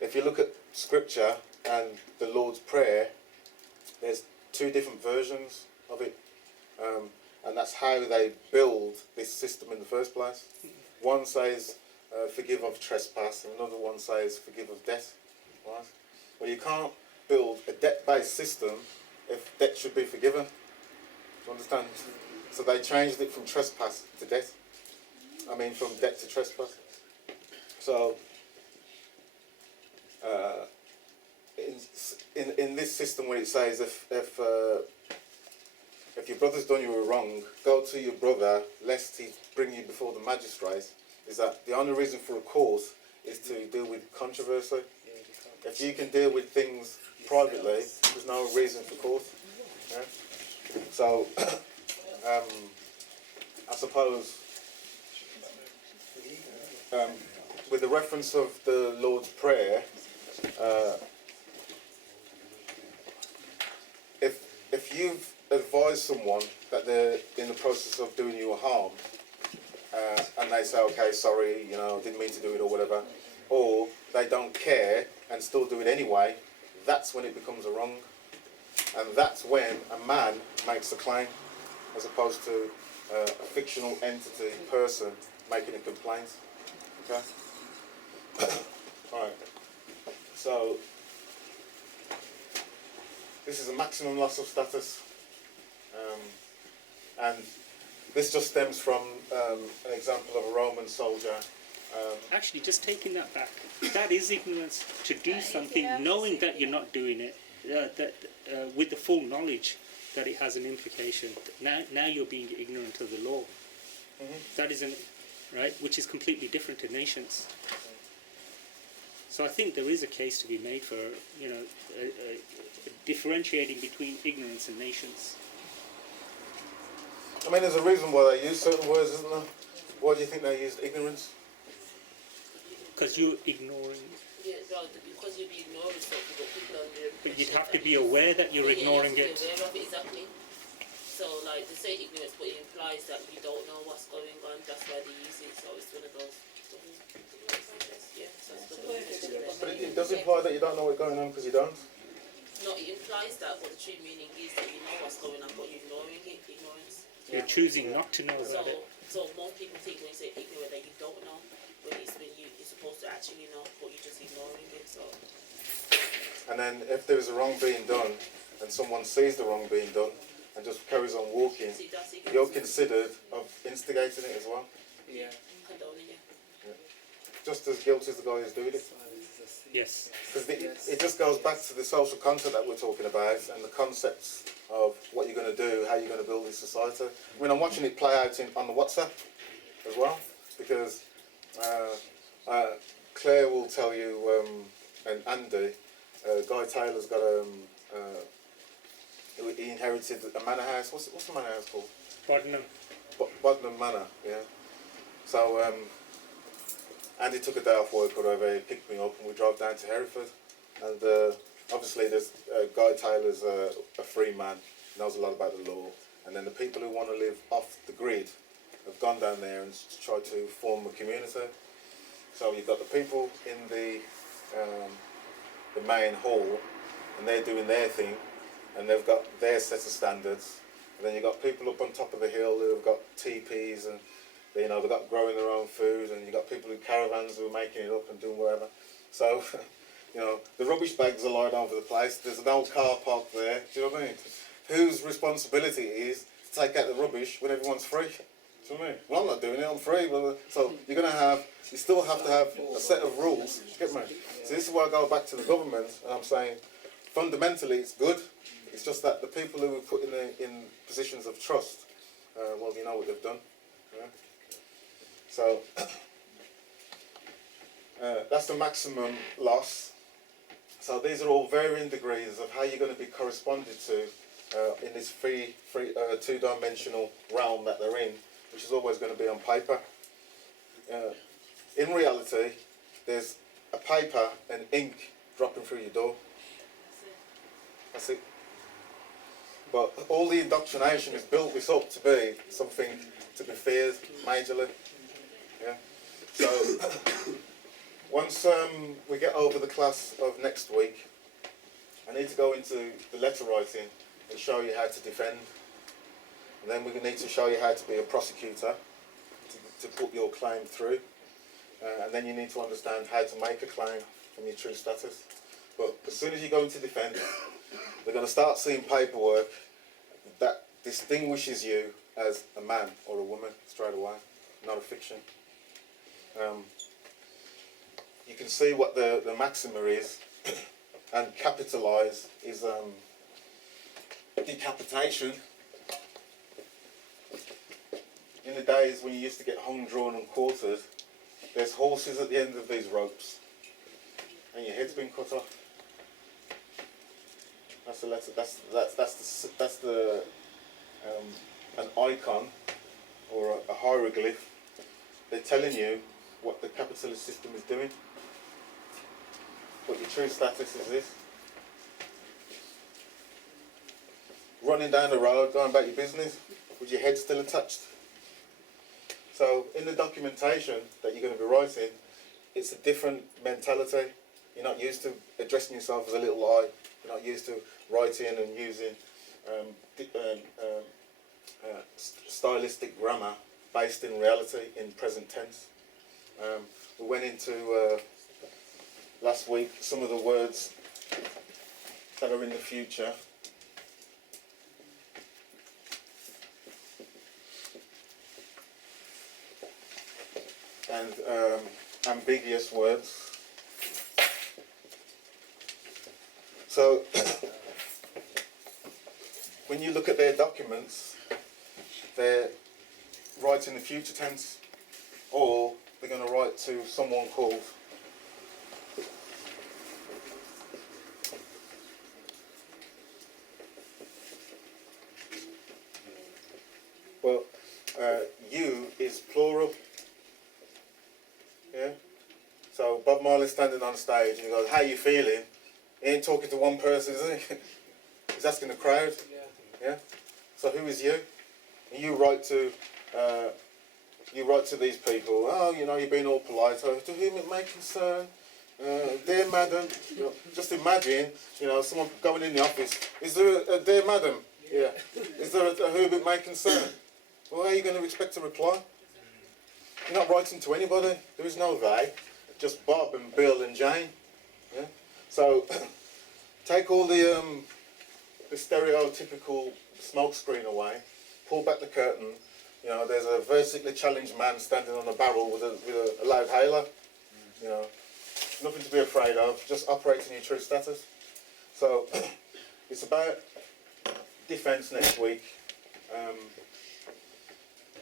if you look at Scripture and the Lord's Prayer, there's two different versions of it, and that's how they build this system in the first place. One says, forgive of trespass, and another one says, forgive of debt. Right? Well, you can't build a debt-based system if debt should be forgiven. Do you understand? So they changed it from trespass to debt. I mean, from debt to trespass. So, in this system where it says if your brother's done you a wrong, go to your brother lest he bring you before the magistrate, is that the only reason for a court is to deal with controversy. If you can deal with things privately, there's no reason for court. Yeah? So, I suppose with the reference of the Lord's Prayer, if you've advised someone that they're in the process of doing you a harm, and they say, okay, sorry, didn't mean to do it or whatever, or they don't care and still do it anyway, that's when it becomes a wrong. And that's when a man makes a claim, as opposed to a fictional entity, person, making a complaint. Okay? Alright. So, this is a maximum loss of status. And this just stems from an example of a Roman soldier. Actually, just taking that back, that is ignorance, to do That is, something yeah, knowing that absolutely. you're not doing it, with the full knowledge that it has an implication. Now you're being ignorant of the law. That isn't right, which is completely different to nations. So I think there is a case to be made for differentiating between ignorance and nations. I mean, there's a reason why they use certain words, isn't there? Why do you think they used ignorance? Because you're ignoring. Yeah, no, because you'd be ignoring something, but people are doing. But you'd have to be aware that you're ignoring you it. have to be aware of it, exactly. So, like, they say ignorance, but it implies that you don't know what's going on. That's why they use it. So it's one of those. Yeah, so it's But it does imply that you don't know what's going on because you don't. No, it implies that, but the true meaning is that you know what's going on, but you're ignoring it. Ignorance. You're choosing not to know about it. So most people think when you say ignorant that you don't know, when you're supposed to actually know, but you're just ignoring it. So. And then if there's a wrong being done, and someone sees the wrong being done, and just carries on walking, See, that's ignorance. you're considered of instigating it as well. Yeah. Condoning it. Just as guilty as the guy who's doing it. Yes. Because it just goes back to the social concept that we're talking about, and the concepts of what you're going to do, how you're going to build this society. I mean, I'm watching it play out on the WhatsApp as well, because Claire will tell you, and Andy, Guy Taylor's got he inherited a manor house. What's the manor house called? Pardon. Bodnam Manor, yeah. So, Andy took a day off work or whatever, he picked me up and we drove down to Hereford. And obviously there's Guy Taylor's a free man, knows a lot about the law. And then the people who want to live off the grid have gone down there and tried to form a community. So you've got the people in the main hall, and they're doing their thing, and they've got their set of standards. And then you've got people up on top of the hill who've got teepees and they've got growing their own food, and you've got people in caravans who are making it up and doing whatever. So, the rubbish bags are lying over the place. There's an old car park there. Do you know what I mean? Whose responsibility it is to take out the rubbish when everyone's free? Do you know what I mean? Well, I'm not doing it. I'm free. So you still have to have a set of rules. Get me? So this is why I go back to the government, and I'm saying, fundamentally, it's good. It's just that the people who were put in positions of trust, well, you know what they've done. Yeah? So that's the maximum loss. So these are all varying degrees of how you're going to be corresponded to in this free two-dimensional realm that they're in, which is always going to be on paper. In reality, there's a paper and ink dropping through your door. That's it. But all the indoctrination has built this up to be something to be feared majorly. Yeah. So once we get over the class of next week, I need to go into the letter writing and show you how to defend. And then we need to show you how to be a prosecutor to put your claim through. And then you need to understand how to make a claim from your true status. But as soon as you go into defence, they're going to start seeing paperwork that distinguishes you as a man or a woman straight away, not a fiction. You can see what the maxima is, and capitalise is decapitation. In the days when you used to get hung, drawn and quartered, there's horses at the end of these ropes, and your head's been cut off. That's the letter. That's the an icon or a hieroglyph. They're telling you what the capitalist system is doing. But your true status is this. Running down the road, going about your business, with your head still attached. So in the documentation that you're going to be writing, it's a different mentality. You're not used to addressing yourself as a little I. You're not used to writing and using stylistic grammar based in reality, in present tense. We went into last week some of the words that are in the future. And ambiguous words. So when you look at their documents, they're writing the future tense, or they're going to write to someone called you is plural. Yeah. So Bob Marley's standing on stage and he goes, "How you feeling?" He ain't talking to one person, is he? He's asking the crowd. Yeah. So who is you? And you write to these people. Oh, you're being all polite. Oh, to whom it may concern, dear madam. Just imagine, someone going in the office. Is there a dear madam? Yeah. Is there a whom it may concern? Well, how are you going to expect a reply? You're not writing to anybody. There is no they. Just Bob and Bill and Jane. Yeah. So take all the stereotypical smokescreen away. Pull back the curtain. There's a vertically challenged man standing on a barrel with a loud hailer. Nothing to be afraid of. Just operating your true status. So it's about defence next week.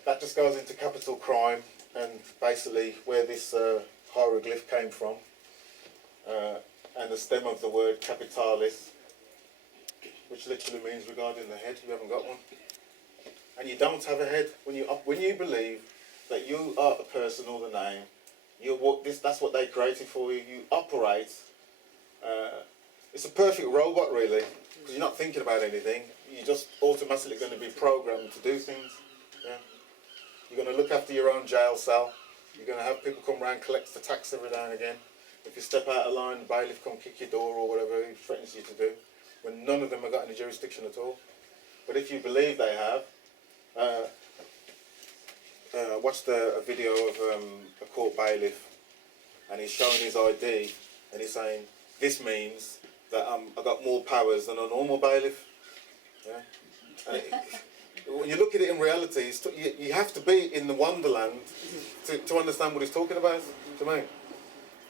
That just goes into capital crime and basically where this hieroglyph came from, and the stem of the word capitalis, which literally means regarding the head, you haven't got one. And you don't have a head. When you believe that you are a person or the name, that's what they created for you. You operate. It's a perfect robot, really, because you're not thinking about anything. You're just automatically going to be programmed to do things. Yeah. You're going to look after your own jail cell. You're going to have people come around, collect the tax every now and again. If you step out of line, the bailiff come kick your door or whatever he threatens you to do, when none of them have got any jurisdiction at all. But if you believe they have, watched a video of a court bailiff, and he's showing his ID, and he's saying, this means that I've got more powers than a normal bailiff. Yeah? And when you look at it in reality, you have to be in the wonderland to understand what he's talking about. Do you know what I mean?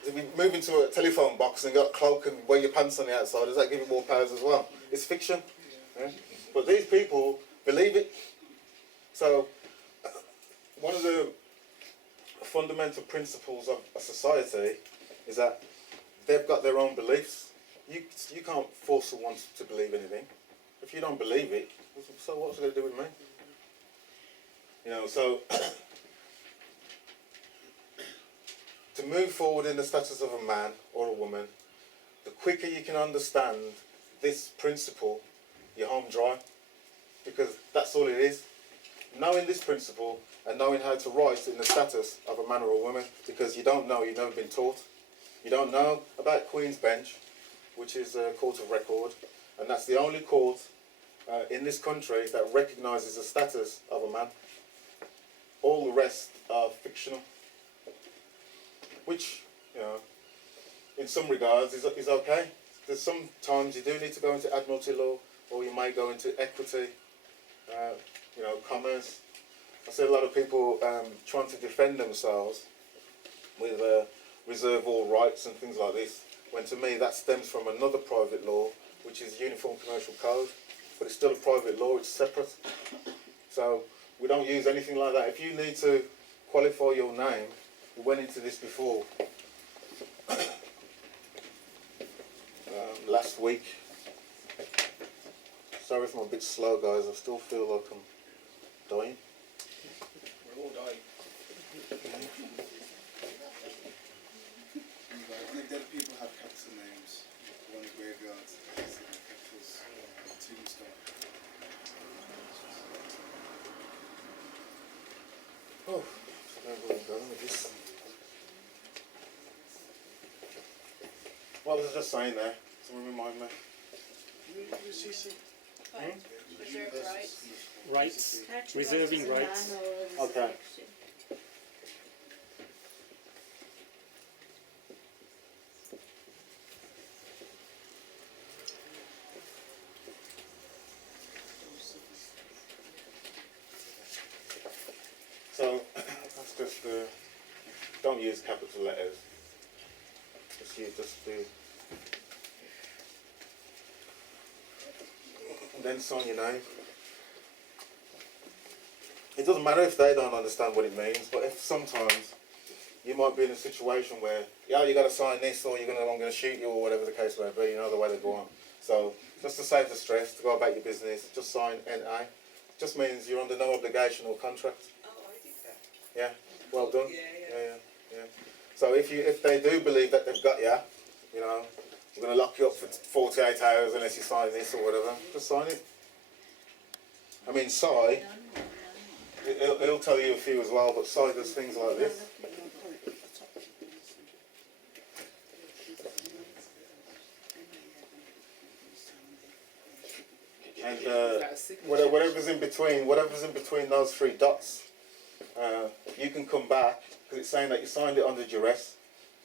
If you move into a telephone box and you got a cloak and wear your pants on the outside, does that give you more powers as well? It's fiction. Yeah? But these people believe it. So one of the fundamental principles of a society is that they've got their own beliefs. You can't force someone to believe anything. If you don't believe it, so what's it going to do with me? You know, so to move forward in the status of a man or a woman, the quicker you can understand this principle, you're home dry, because that's all it is. Knowing this principle and knowing how to rise in the status of a man or a woman, because you don't know, you've never been taught. You don't know about Queen's Bench, which is a court of record, and that's the only court in this country that recognises the status of a man. All the rest are fictional, which, you know, in some regards is okay. There's sometimes you do need to go into admiralty law, or you may go into equity, you know, commerce. I see a lot of people trying to defend themselves with reserve all rights and things like this, when to me that stems from another private law, which is Uniform Commercial Code, but it's still a private law, it's separate. So we don't use anything like that. If you need to qualify your name, we went into this before, last week. Sorry if I'm a bit slow, guys, I still feel like I'm dying. We're all dying. Only dead people have capital names. One in graveyards has capitals, tombstone. Oh, I don't know where I'm going with this. What was I just saying there? Someone remind me. Reserve rights. Rights, How to reserving rise as a rights. man or as a Okay. section. So that's just don't use capital letters. Just do. And then sign your name. It doesn't matter if they don't understand what it means, but if sometimes you might be in a situation where, yeah, you got to sign this, or I'm going to shoot you, or whatever the case may be. You know the way they go on. So just to save the stress, to go about your business, just sign NA. It just means you're under no obligation or contract. Oh, I did that. Yeah, well done. Yeah. Yeah. So if they do believe that they've got you, you know, we're going to lock you up for 48 hours unless you sign this or whatever, just sign it. I mean, Sai, he'll tell you a few as well, but Sai does things like this. And whatever's in between those three dots, you can come back, because it's saying that you signed it under duress.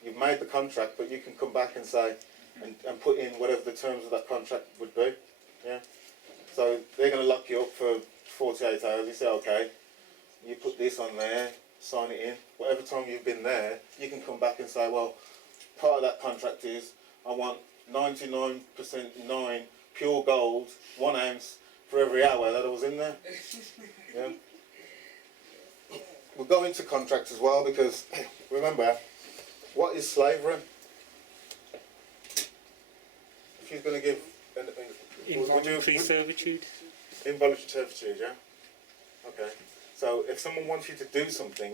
You've made the contract, but you can come back and say, and put in whatever the terms of that contract would be. Yeah. So they're going to lock you up for 48 hours. You say, okay, you put this on there, sign it in. Whatever time you've been there, you can come back and say, well, part of that contract is I want 99% 9 pure gold, 1 ounce for every hour that I was in there. Yeah. We'll go into contracts as well, because remember, what is slavery? If you're going to give Involuntary servitude. Involuntary servitude, yeah? Okay. So if someone wants you to do something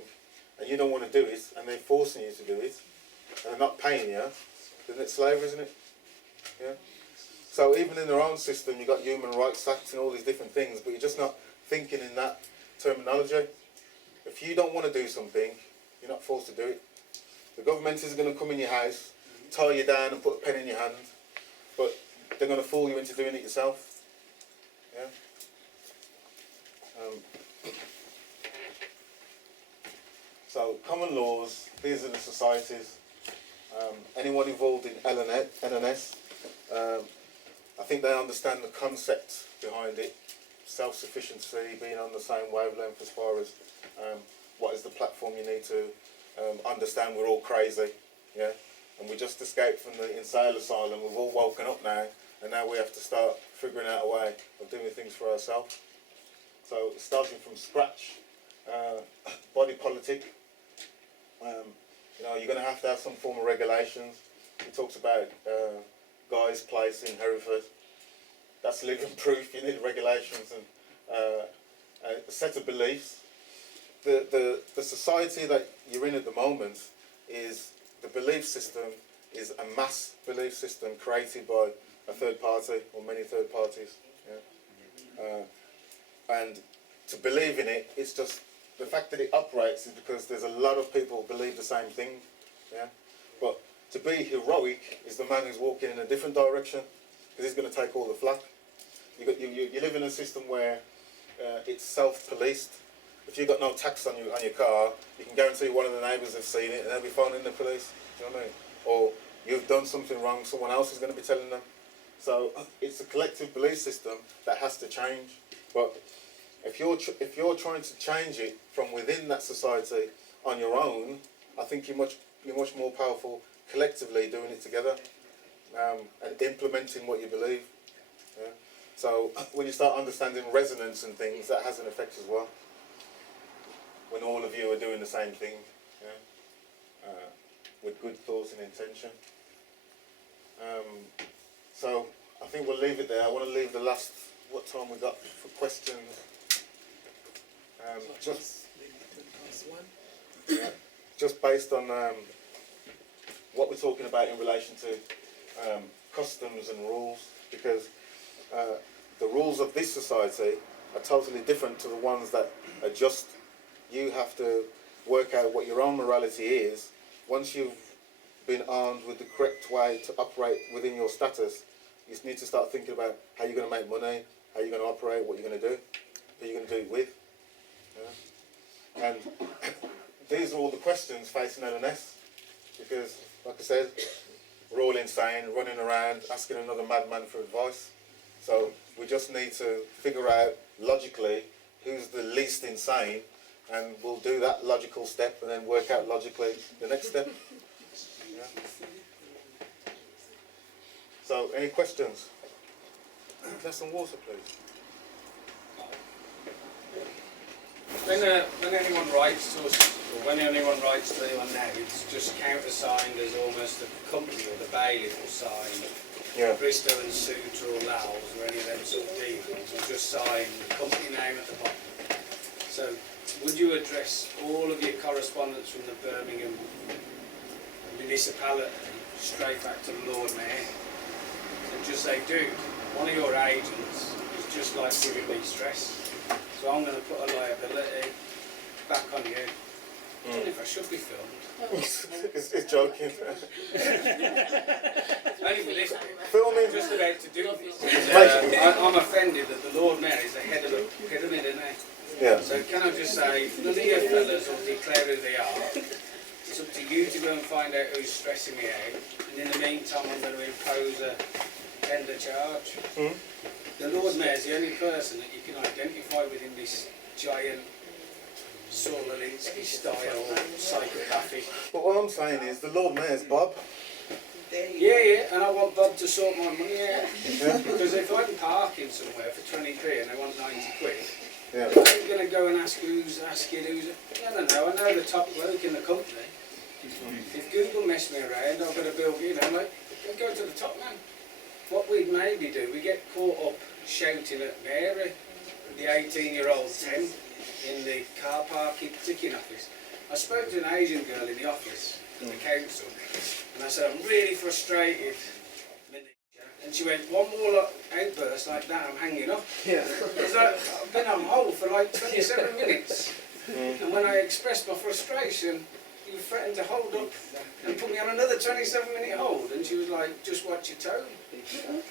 and you don't want to do it and they're forcing you to do it and they're not paying you, then it's slavery, isn't it? Yeah? So even in their own system you've got human rights acts and all these different things, but you're just not thinking in that terminology. If you don't want to do something, you're not forced to do it. The government is going to come in your house, tie you down and put a pen in your hand, but they're going to fool you into doing it yourself. Yeah? So common laws, these are the societies. Anyone involved in LNS, I think they understand the concept behind it, self-sufficiency, being on the same wavelength as far as what is the platform you need to understand we're all crazy, yeah? And we just escaped from the insane asylum, we've all woken up now, and now we have to start figuring out a way of doing things for ourselves. So starting from scratch, body politic, you know, you're going to have some form of regulations. It talks about Guy's place in Hereford. That's living proof. You need regulations and a set of beliefs. The society that you're in at the moment is, the belief system is a mass belief system created by a third party or many third parties. Yeah? And to believe in it, it's just the fact that it operates is because there's a lot of people who believe the same thing. Yeah? But to be heroic is the man who's walking in a different direction, because he's going to take all the flak. You live in a system where it's self-policed. If you've got no tax on your car, you can guarantee one of the neighbours have seen it and they'll be phoning the police. Do you know what I mean? Or you've done something wrong, someone else is going to be telling them. So it's a collective belief system that has to change. But if you're trying to change it from within that society on your own, I think you're much more powerful collectively doing it together and implementing what you believe. Yeah? So when you start understanding resonance and things, that has an effect as well. When all of you are doing the same thing, yeah? With good thoughts and intention. So I think we'll leave it there. I want to leave the last, what time we got for questions. Just based on what we're talking about in relation to customs and rules, because the rules of this society are totally different to the ones that are just. You have to work out what your own morality is. Once you've been armed with the correct way to operate within your status, you need to start thinking about how you're going to make money, how you're going to operate, what you're going to do, who you're going to do it with. Yeah? And these are all the questions facing LNS, because, like I said, we're all insane, running around, asking another madman for advice. So we just need to figure out logically who's the least insane, and we'll do that logical step and then work out logically the next step. Yeah. So, any questions? Have some water, please. When anyone writes to us, or when anyone writes to anyone now, it's just countersigned as almost the company or the bailiff will sign. Yeah. Bristow and Suter or Lowell's or any of them sort of dealers will just sign the company name at the bottom. So, would you address all of your correspondence from the Birmingham municipality straight back to the Lord Mayor and just say, dude, one of your agents is just like giving me stress, so I'm going to put a liability back on you. I don't know if I should be filmed. It's joking. Anyway, Filming. I'm just about to do this. I'm offended that the Lord Mayor is the head of a pyramid, isn't he? Yeah. So can I just say, none of you fellas will declare who they are. It's up to you to go and find out who's stressing me out. And in the meantime, I'm going to impose a tender charge. The Lord Mayor's the only person that you can identify within this giant Saul Alinsky style psychopathic. But what I'm saying is, the Lord Mayor's Bob. Yeah, and I want Bob to sort my money out. Yeah. Because if I'm parking somewhere for 20p and they want 90 quid, yeah. I'm going to go and ask who's asking who's. I don't know, I know the top bloke in the company. If Google mess me around, I've got to build, like, go to the top man. what we'd maybe do, we get caught up shouting at Mary, the 18-year-old temp in the car park ticket office. I spoke to an Asian girl in the office at the council, and I said, I'm really frustrated. And she went, one more outburst like that, I'm hanging up. Yeah. Because I've been on hold for like 27 minutes. And when I expressed my frustration, you threatened to hold up and put me on another 27-minute hold. And she was like, just watch your tone.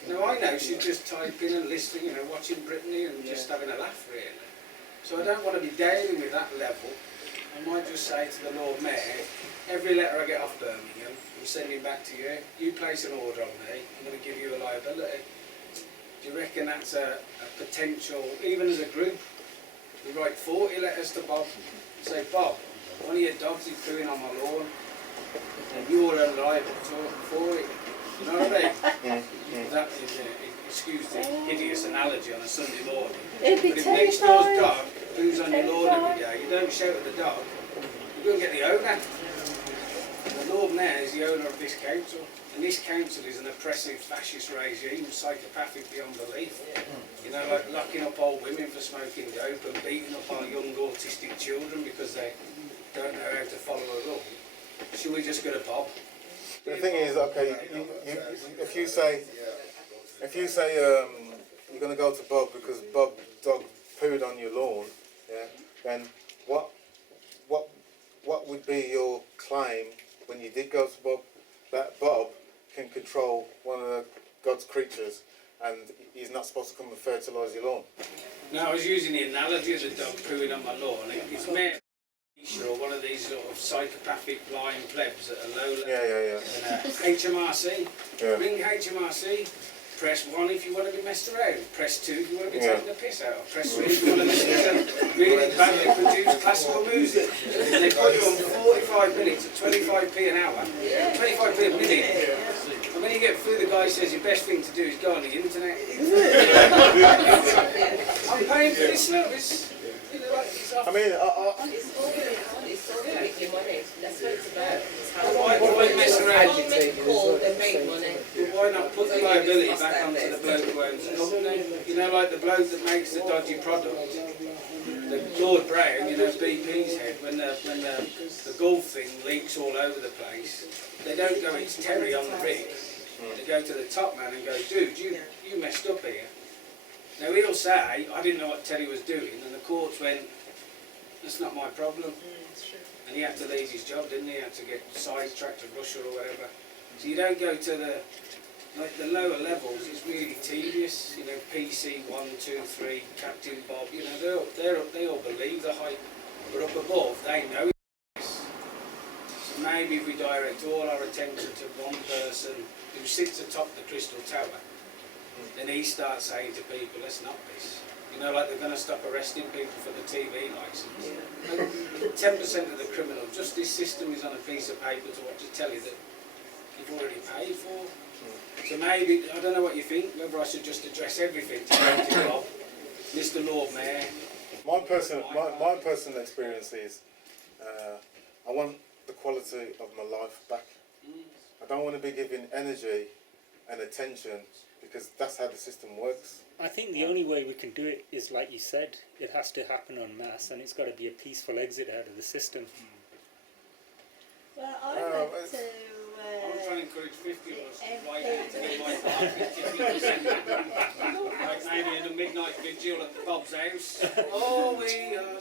Now I know she's just typing and listening, watching Brittany and just having a laugh, really. So I don't want to be dealing with that level. I might just say to the Lord Mayor, every letter I get off Birmingham, I'm sending back to you. You place an order on me, I'm going to give you a liability. Do you reckon that's a potential, even as a group? We write 40 letters to Bob, say, Bob, one of your dogs is pooing on my lawn, and you're liable for it. You know what I mean? That is, excuse the hideous analogy on a Sunday morning. It'd be But if next door's dog poos on your lawn every day, you don't shout at the dog, you go and get the owner. The Lord Mayor is the owner of this council, and this council is an oppressive fascist regime, psychopathic beyond belief. Like locking up old women for smoking dope and beating up our young autistic children because they don't know how to follow a rule. Should we just go to Bob? The thing is, okay, if you say you're going to go to Bob because Bob dog pooed on your lawn, yeah, then what would be your claim when you did go to Bob, that Bob can control one of God's creatures and he's not supposed to come and fertilise your lawn? No, I was using the analogy of the dog pooing on my lawn. It's Mayor or one of these sort of psychopathic blind plebs at a low level. Yeah. And, HMRC, Yeah. ring HMRC. Press 1 if you want to be messed around. Press 2 if you want to be taking the piss out of. Press 3 if you want to listen to really badly produced classical music. And they put you on 45 minutes at 25p an hour, 25p a minute. And when you get through, the guy says your best thing to do is go on the internet. I'm paying for this service. I mean, It's all to make your money. That's what it's about. It's how why mess around? Don't make calls and make money. But why not put the liability back onto the bloke who owns the company? Like the bloke that makes the dodgy product. The Lord Brown, BP's head, when the Gulf thing leaks all over the place, they don't go, it's Terry on the rig. They go to the top man and go, dude, you messed up here. Now he'll say, I didn't know what Terry was doing, and the courts went, that's not my problem. And he had to leave his job, didn't he? He had to get sidetracked to Russia or whatever. So you don't go to the lower levels. It's really tedious. PC 1, 2, 3, Captain Bob. They all believe the hype, but up above they know this. So maybe if we direct all our attention to one person who sits atop the Crystal Tower, then he starts saying to people, let's not this. Like they're going to stop arresting people for the TV licence. 10% of the criminal justice system is on a piece of paper to watch a telly that you've already paid for. So maybe, I don't know what you think, whether I should just address everything to Bob, Mr. Lord Mayor. my personal experience is, I want the quality of my life back. I don't want to be giving energy and attention because that's how the system works. I think the only way we can do it is, like you said, it has to happen en masse, and it's got to be a peaceful exit out of the system. Well, I went to I'm trying to encourage 50 of us to write out to get my parking. Like maybe in a midnight vigil at Bob's house. Oh, we are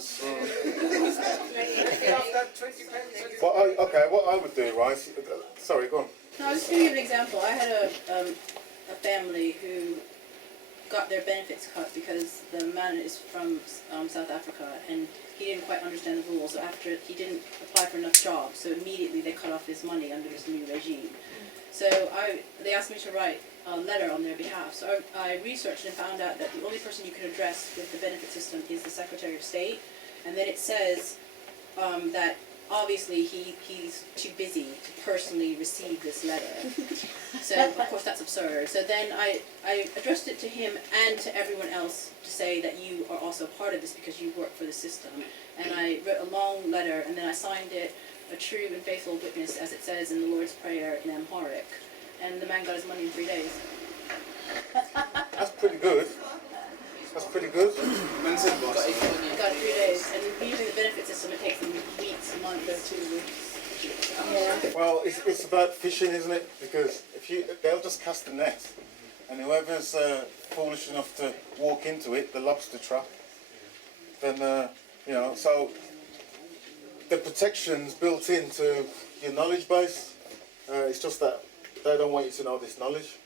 that 20 pence. What I would do, right? Sorry, go on. No, I'll just give you an example. I had a family who got their benefits cut because the man is from South Africa and he didn't quite understand the rules. So after he didn't apply for enough jobs, so immediately they cut off his money under this new regime. So they asked me to write a letter on their behalf. So I researched and found out that the only person you can address with the benefit system is the Secretary of State, and then it says that obviously he's too busy to personally receive this letter. So of course that's absurd. So then I addressed it to him and to everyone else to say that you are also part of this because you work for the system. And I wrote a long letter and then I signed it, a true and faithful witness, as it says in the Lord's Prayer in Amharic. And the man got his money in 3 days. That's pretty good. That's pretty good. Man said boss. Got 3 days, and usually the benefit system it takes them weeks, months, 2 weeks. Yeah. Well, it's about fishing, isn't it? Because they'll just cast a net, and whoever's foolish enough to walk into it, the lobster trap, then so the protection's built into your knowledge base. It's just that they don't want you to know this knowledge.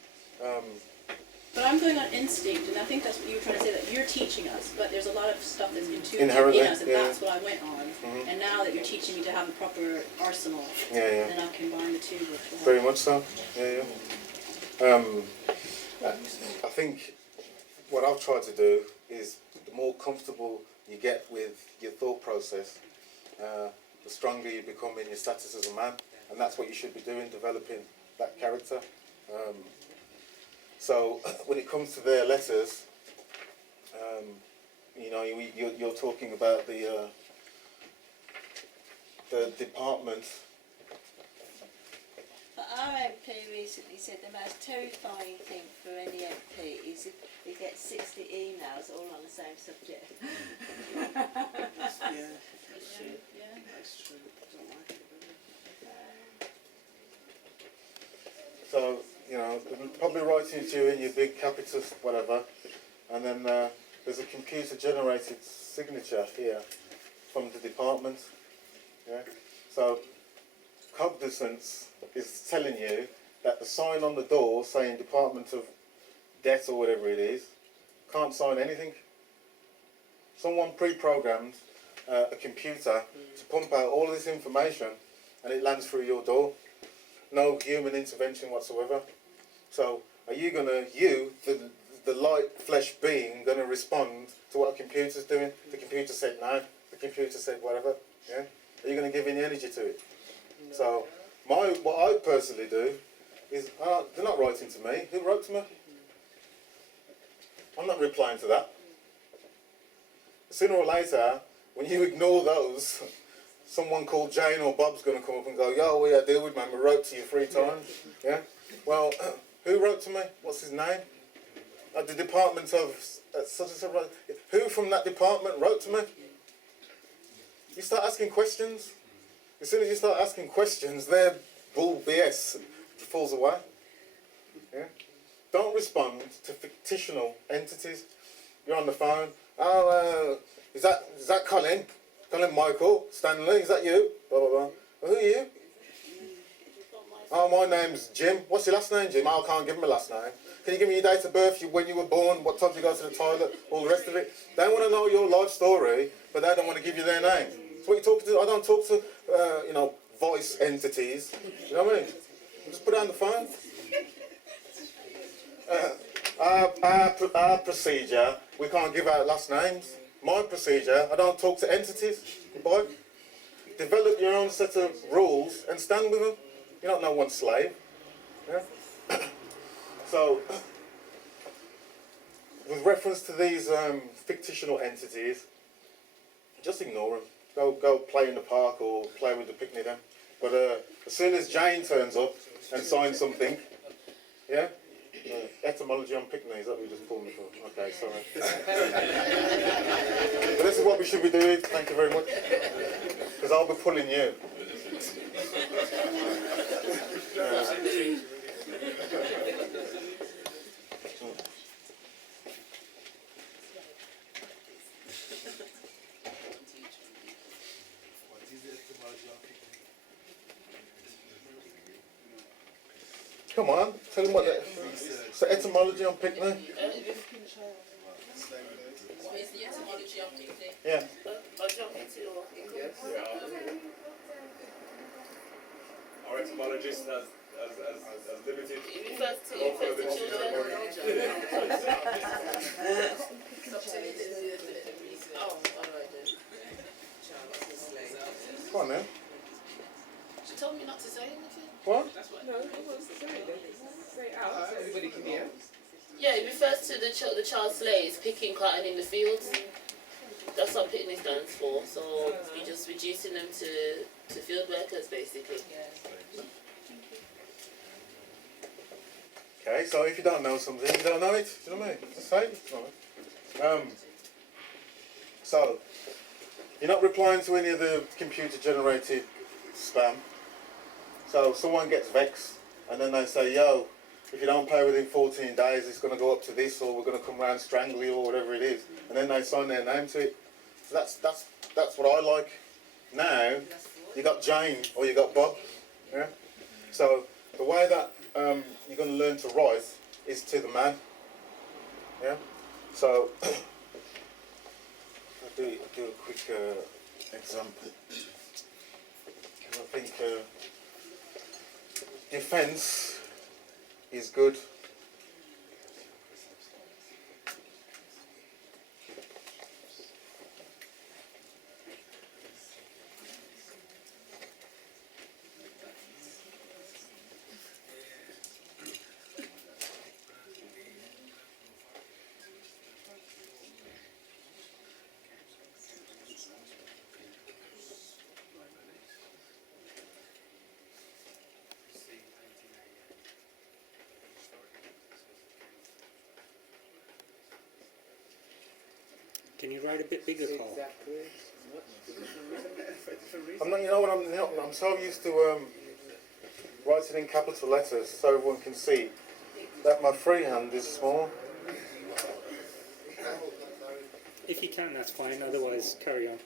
But I'm going on instinct, and I think that's what you were trying to say, that you're teaching us, but there's a lot of stuff that's intuitive Inherently, in us, and yeah. that's what I went on. Mhm. And now that you're teaching me to have a proper arsenal, Yeah. then I'll combine the two. Which will Very help. much so. Yeah. I think what I've tried to do is the more comfortable you get with your thought process, the stronger you become in your status as a man, and that's what you should be doing, developing that character. So when it comes to their letters, you're talking about the department. But our MP recently said the most terrifying thing for any MP is if he gets 60 emails all on the same subject. That's true. Yeah. That's true. Don't like it, So, they're probably writing to you in your big capitalist whatever, and then there's a computer-generated signature here from the department. Yeah. So, cognizance is telling you that the sign on the door saying Department of Debt or whatever it is can't sign anything. Someone pre-programmed a computer to pump out all this information, and it lands through your door. No human intervention whatsoever. So are you the light flesh being, going to respond to what a computer's doing? The computer said no, the computer said whatever. Yeah? Are you going to give any energy to it? No. So what I personally do is, they're not writing to me. Who wrote to me? I'm not replying to that. Sooner or later, when you ignore those, someone called Jane or Bob's going to come up and go, yo, what I deal with, man? We wrote to you 3 times. Yeah? Well, who wrote to me? What's his name? At the department of such and such. Who from that department wrote to me? You start asking questions. As soon as you start asking questions, their bull BS falls away. Yeah? Don't respond to fictional entities. You're on the phone. Oh, is that Colin? Colin Michael Stanley? Is that you? Blah blah blah. Who are you? Oh, my name's Jim. What's your last name, Jim? Oh, I can't give him a last name. Can you give me your date of birth, when you were born, what time you go to the toilet, all the rest of it? They want to know your life story, but they don't want to give you their name. So what you talking to? I don't talk to, voice entities. You know what I mean? Just put it on the phone. Our procedure, we can't give out last names. My procedure, I don't talk to entities. Goodbye. Develop your own set of rules and stand with them. You're not no one's slave. Yeah? So, with reference to these fictional entities, just ignore them. Go play in the park or play with the picnic then. But as soon as Jane turns up and signs something, yeah? Etymology on picnic, is that what you just pulled me for? Okay, sorry. But this is what we should be doing, thank you very much. Because I'll be pulling you. Come on, tell him what that. So etymology on picnic? What is the etymology of picnic? Yeah. I'll jump into your Our etymologist has limited. It refers to children. Oh, alright then. Come on then. She told me not to say anything. What? No, he wants to say it. Say it out so everybody can hear. Yeah, it refers to the child slaves picking cotton in the fields. That's what picnic stands for. So you're just reducing them to field workers, basically. Okay, so if you don't know something, you don't know it. Do you know what I mean? Just say it. So, you're not replying to any of the computer-generated spam. So someone gets vexed, and then they say, yo, if you don't pay within 14 days, it's going to go up to this, or we're going to come around and strangle you, or whatever it is. And then they sign their name to it. So that's what I like. Now, you got Jane, or you got Bob. Yeah? So the way that you're going to learn to write is to the man. Yeah? So, I'll do a quick example. I think defense is good. Can you write a bit bigger, Carl? Exactly. I'm not. You know what? I'm so used to writing in capital letters so everyone can see that my freehand is small. If you can, that's fine. Otherwise, carry on.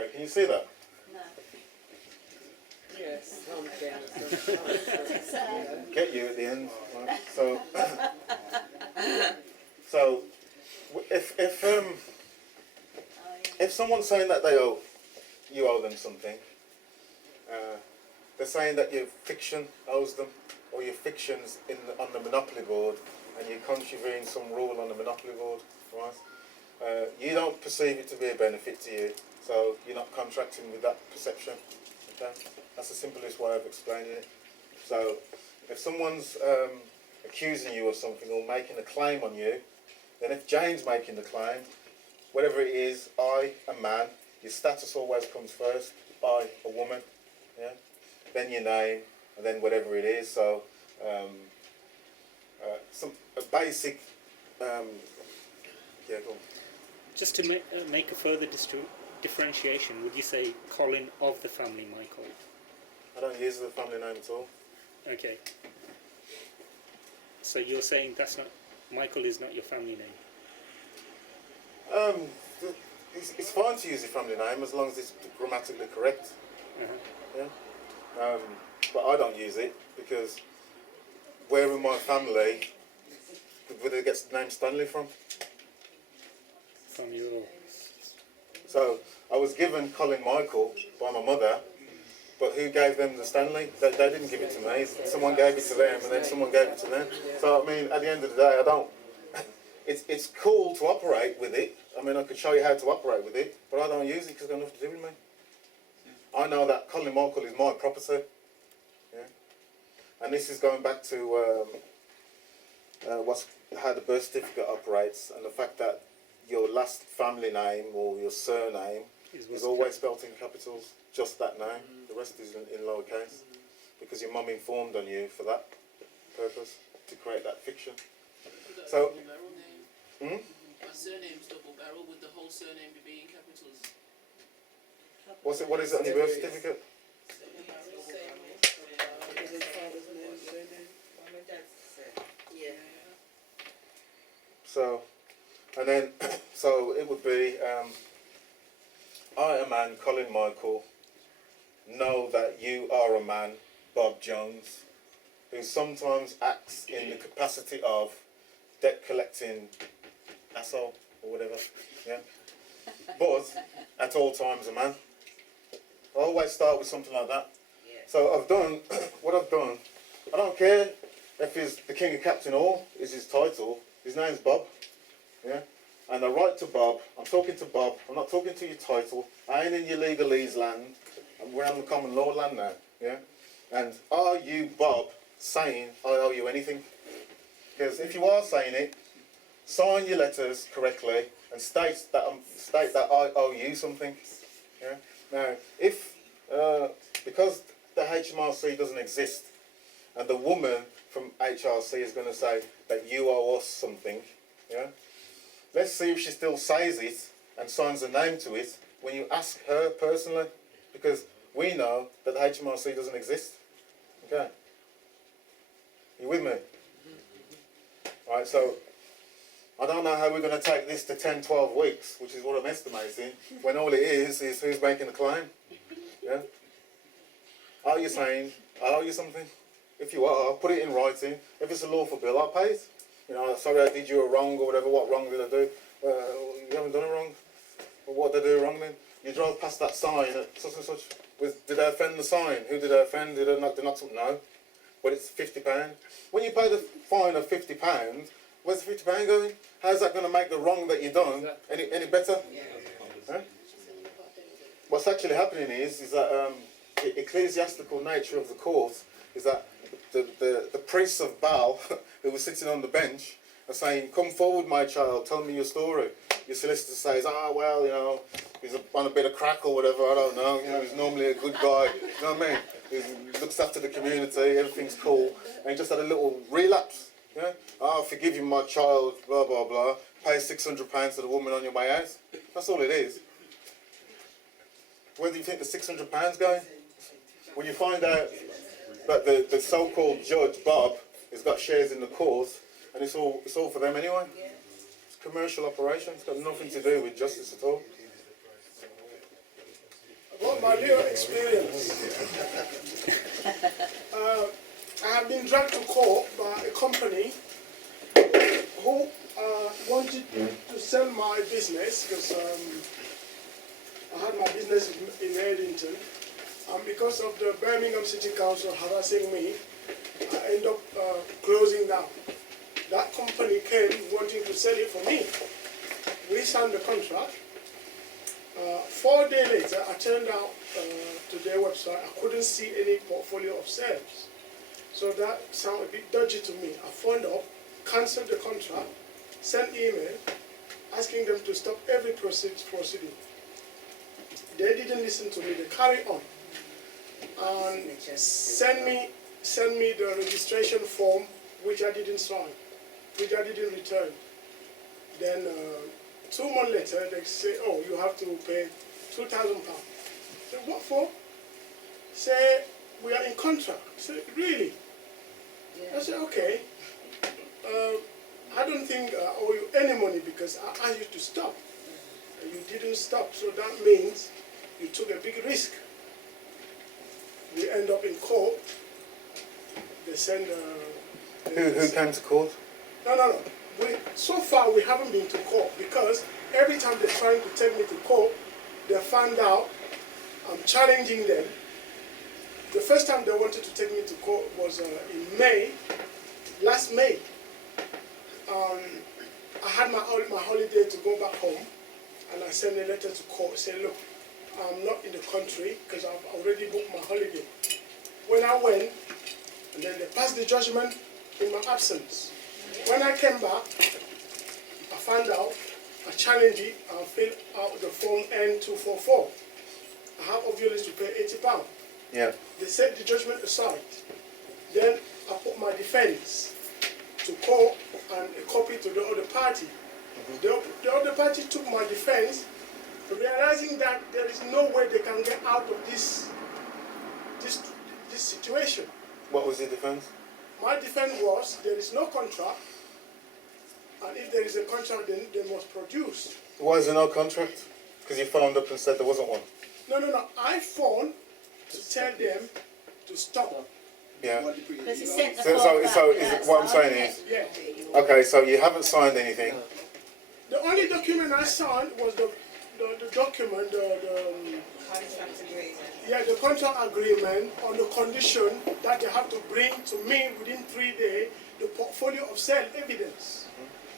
Okay, can you see that? No. Yes, okay. Get you at the end. Right? So, so if someone's saying that you owe them something, they're saying that your fiction owes them, or your fiction's on the monopoly board, and you're contravening some rule on the monopoly board, right? You don't perceive it to be a benefit to you, so you're not contracting with that perception. Okay? That's the simplest way of explaining it. So, if someone's accusing you of something or making a claim on you, then if Jane's making the claim, whatever it is, I, a man, your status always comes first. I, a woman, yeah. Then your name, and then whatever it is. So, a basic, yeah, go on. Just to make a further differentiation, would you say Colin of the family Michael? I don't use the family name at all. Okay. So you're saying Michael is not your family name? It's fine to use your family name as long as it's grammatically correct. Uh-huh. Yeah. But I don't use it because where in my family would it get the name Stanley from? From your... So I was given Colin Michael by my mother, but who gave them the Stanley? They didn't give it to me. Someone gave it to them, and then someone gave it to them. So I mean, at the end of the day, I don't. It's cool to operate with it. I mean, I could show you how to operate with it, but I don't use it because it's got nothing to do with me. I know that Colin Michael is my property. Yeah. And this is going back to how the birth certificate operates, and the fact that your last family name or your surname is always spelt in capitals, just that name. The rest is in lowercase, because your mum informed on you for that purpose, to create that fiction. So, My surname's double barrel. Would the whole surname be in capitals? what is it on your birth certificate? Yeah. So, and then, so it would be, I, a man, Colin Michael, know that you are a man, Bob Jones, who sometimes acts in the capacity of debt collecting asshole or whatever, yeah. But at all times a man. I always start with something like that. So I've done what I've done. I don't care if he's the king of Captain All is his title. His name's Bob, yeah. and I write to Bob. I'm talking to Bob. I'm not talking to your title. I ain't in your legalese land. We're on the common law land now. Yeah. And are you, Bob, saying I owe you anything? Because if you are saying it, sign your letters correctly and state that I owe you something. Yeah. Now, if because the HMRC doesn't exist, and the woman from HRC is going to say that you owe us something, yeah. Let's see if she still says it and signs a name to it when you ask her personally, because we know that the HMRC doesn't exist. Okay. You with me? Right, so I don't know how we're going to take this to 10, 12 weeks, which is what I'm estimating, when all it is who's making the claim. Yeah? Are you saying, I owe you something? If you are, put it in writing. If it's a lawful bill, I'll pay it. You know, sorry I did you a wrong or whatever. What wrong did I do? You haven't done a wrong. Well, what did I do wrong then? You drove past that sign at such and such. Did I offend the sign? Who did I offend? Did I not something? No. But it's £50. When you pay the fine of £50, where's the £50 going? How's that going to make the wrong that you've done any better? Huh? What's actually happening is that the ecclesiastical nature of the court is that the priests of Baal who were sitting on the bench are saying, "Come forward, my child, tell me your story." Your solicitor says, well, you know, he's on a bit of crack or whatever, I don't know. You know, he's normally a good guy. You know what I mean? He looks after the community, everything's cool, and he just had a little relapse. Yeah? Forgive you, my child, blah, blah, blah. Pay £600 to the woman on your way out. That's all it is. Where do you think the £600 going? When you find out that the so-called judge, Bob, has got shares in the court, and it's all for them anyway. It's a commercial operation. It's got nothing to do with justice at all. About my little experience, I have been dragged to court by a company who wanted to sell my business because I had my business in Edington, and because of the Birmingham City Council harassing me, I ended up closing down. That company came wanting to sell it for me. We signed the contract. 4 days later, I turned out to their website. I couldn't see any portfolio of sales. So that sounded a bit dodgy to me. I phoned up, cancelled the contract, sent email, asking them to stop every proceeding. They didn't listen to me. They carried on and send me the registration form, which I didn't sign, which I didn't return. Then 2 months later, they say, "Oh, you have to pay £2,000." I said, "What for?" Say, "We are in contract." I said, "Really?" I said, "Okay. I don't think I owe you any money because I asked you to stop. And you didn't stop, so that means you took a big risk." We end up in court. They send... Who came to court? No. So far, we haven't been to court because every time they're trying to take me to court, they found out I'm challenging them. The first time they wanted to take me to court was in May, last May. I had my holiday to go back home, and I sent a letter to court saying, "Look, I'm not in the country because I've already booked my holiday." When I went, and then they passed the judgment in my absence. When I came back, I found out, I challenged it, and filled out the form N244. I have obviously to pay £80. Yeah. They set the judgment aside. Then I put my defense to court and a copy to the other party. The other party took my defense, realizing that there is no way they can get out of this situation. What was your defense? My defense was there is no contract, and if there is a contract, then they must produce. Why is there no contract? Because you phoned up and said there wasn't one. No. I phoned to tell them to stop. Yeah. Because he sent the So form back, what I'm saying is, Yeah. okay, so you haven't signed anything. The only document I signed was the document, the contract agreement on the condition that they have to bring to me within 3 days the portfolio of sale evidence,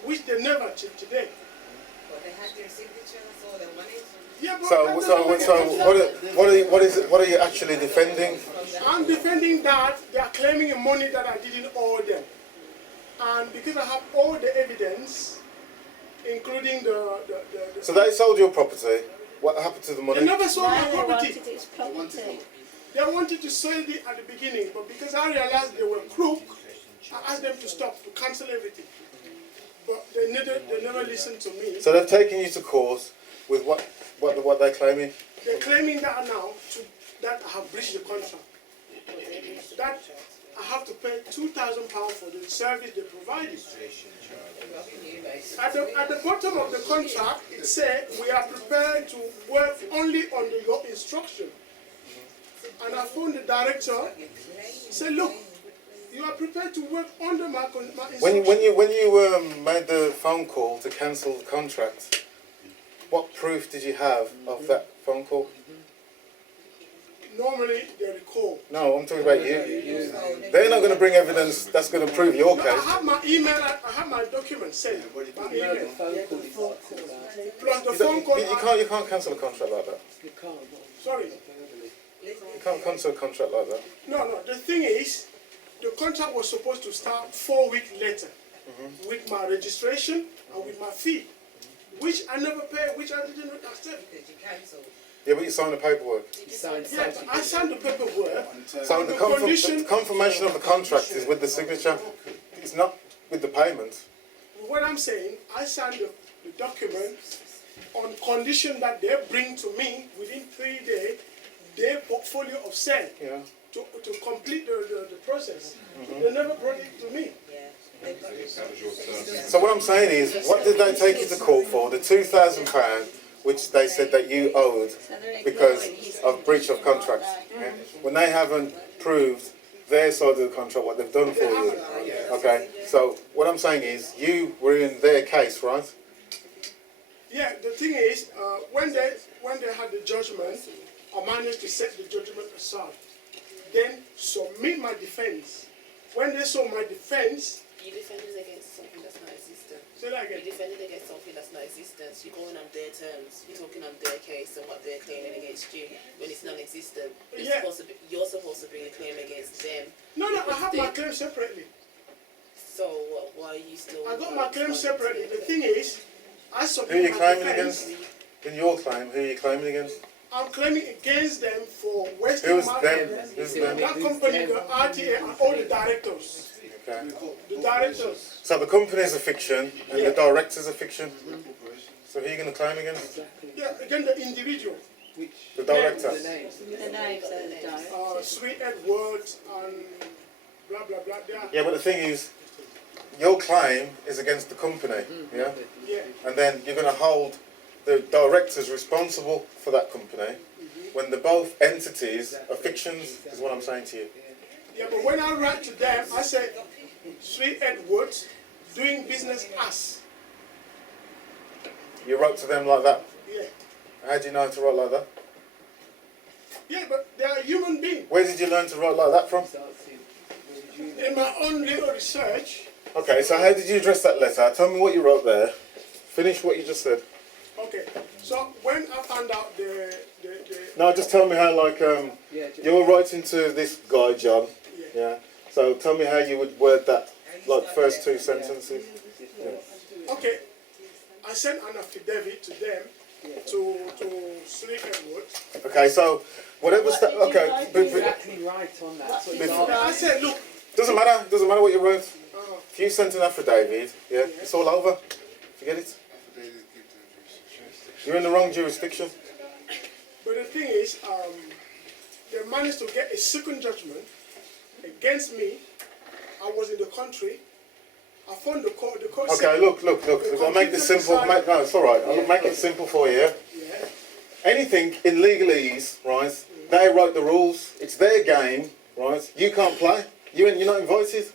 which they never checked today. But they had their signature, so they wanted. Yeah, but what are you actually defending? I'm defending that they are claiming money that I didn't owe them. And because I have all the evidence, including the So they sold your property. What happened to the money? they never sold my They property. wanted its property. They wanted to sell it at the beginning, but because I realized they were crook, I asked them to stop, to cancel everything. But they never listened to me. So they've taken you to court with what they're claiming? They're claiming that now that I have breached the contract. That I have to pay £2,000 for the service they provided. At the bottom of the contract, it said we are prepared to work only under your instruction. And I phoned the director. He said, "Look, you are prepared to work under my instruction." When you made the phone call to cancel the contract, what proof did you have of that phone call? Normally they recall. No, I'm talking about you. They're not going to bring evidence that's going to prove your No, case. I have my email. I have my documents sent. My email. Plus the phone call. You can't cancel a contract like that. You can't. Sorry. You can't cancel a contract like that. No. The thing is, the contract was supposed to start 4 weeks later with my registration and with my fee, which I never paid, which I didn't accept. Did you cancel? Yeah, but you signed the paperwork. Yeah, I signed the paperwork. So the the confirmation of the contract is with the signature. It's not with the payment. What I'm saying, I signed the document on condition that they bring to me within 3 days their portfolio of sale to complete the process. They never brought it to me. So what I'm saying is, what did they take you to court for? The £2,000, which they said that you owed because of breach of contract. Yeah? When they haven't proved their side of the contract, what they've done for you. Okay, so what I'm saying is, you were in their case, right? Yeah, the thing is, when they had the judgment, I managed to set the judgment aside. Then submit my defense. When they saw my defense, You defended against something that's not existent. say that again. You defended against something that's not existent. You're going on their terms. You're talking on their case and what they're claiming against you when it's non-existent. You're supposed to bring a claim against them. No, I have my claim separately. So why are you still? I got my claim separately. The thing is, I Who are submit you my claiming defense. against? In your claim, who are you claiming against? I'm claiming against them for wasting Who's my them? Who's them? that company, the RTA, and all the directors. Okay. The directors. So the company is a fiction, and the directors are fiction. So who are you going to claim against? Yeah, again the individual. The director. The names of the directors. Sweet Edwards and blah blah blah. Yeah, but the thing is, your claim is against the company, yeah? Yeah. And then you're going to hold the directors responsible for that company when the both entities are fictions, is what I'm saying to you. Yeah, but when I write to them, I say, Sweet Edwards, doing business as. You wrote to them like that? Yeah. How do you know how to write like that? Yeah, but they are human beings. Where did you learn to write like that from? In my own little research. Okay, so how did you address that letter? Tell me what you wrote there. Finish what you just said. Okay, so when I found out the No, just tell me how, like, you were writing to this guy, John. Yeah. So tell me how you would word that, like, first two sentences. Yeah. Okay, I sent an affidavit to them, to Sweet Edwards. Okay, so whatever okay. Exactly right on that. I said, look. Doesn't matter what you wrote. If you sent an affidavit, yeah, it's all over. Forget it. You're in the wrong jurisdiction. But the thing is, they managed to get a second judgment against me. I was in the country. I found the court. Okay, look. I'll make this simple. No, it's all right. I'll make it simple for you. Yeah. Anything in legalese, right? They wrote the rules. It's their game, right? You can't play. You're not invited.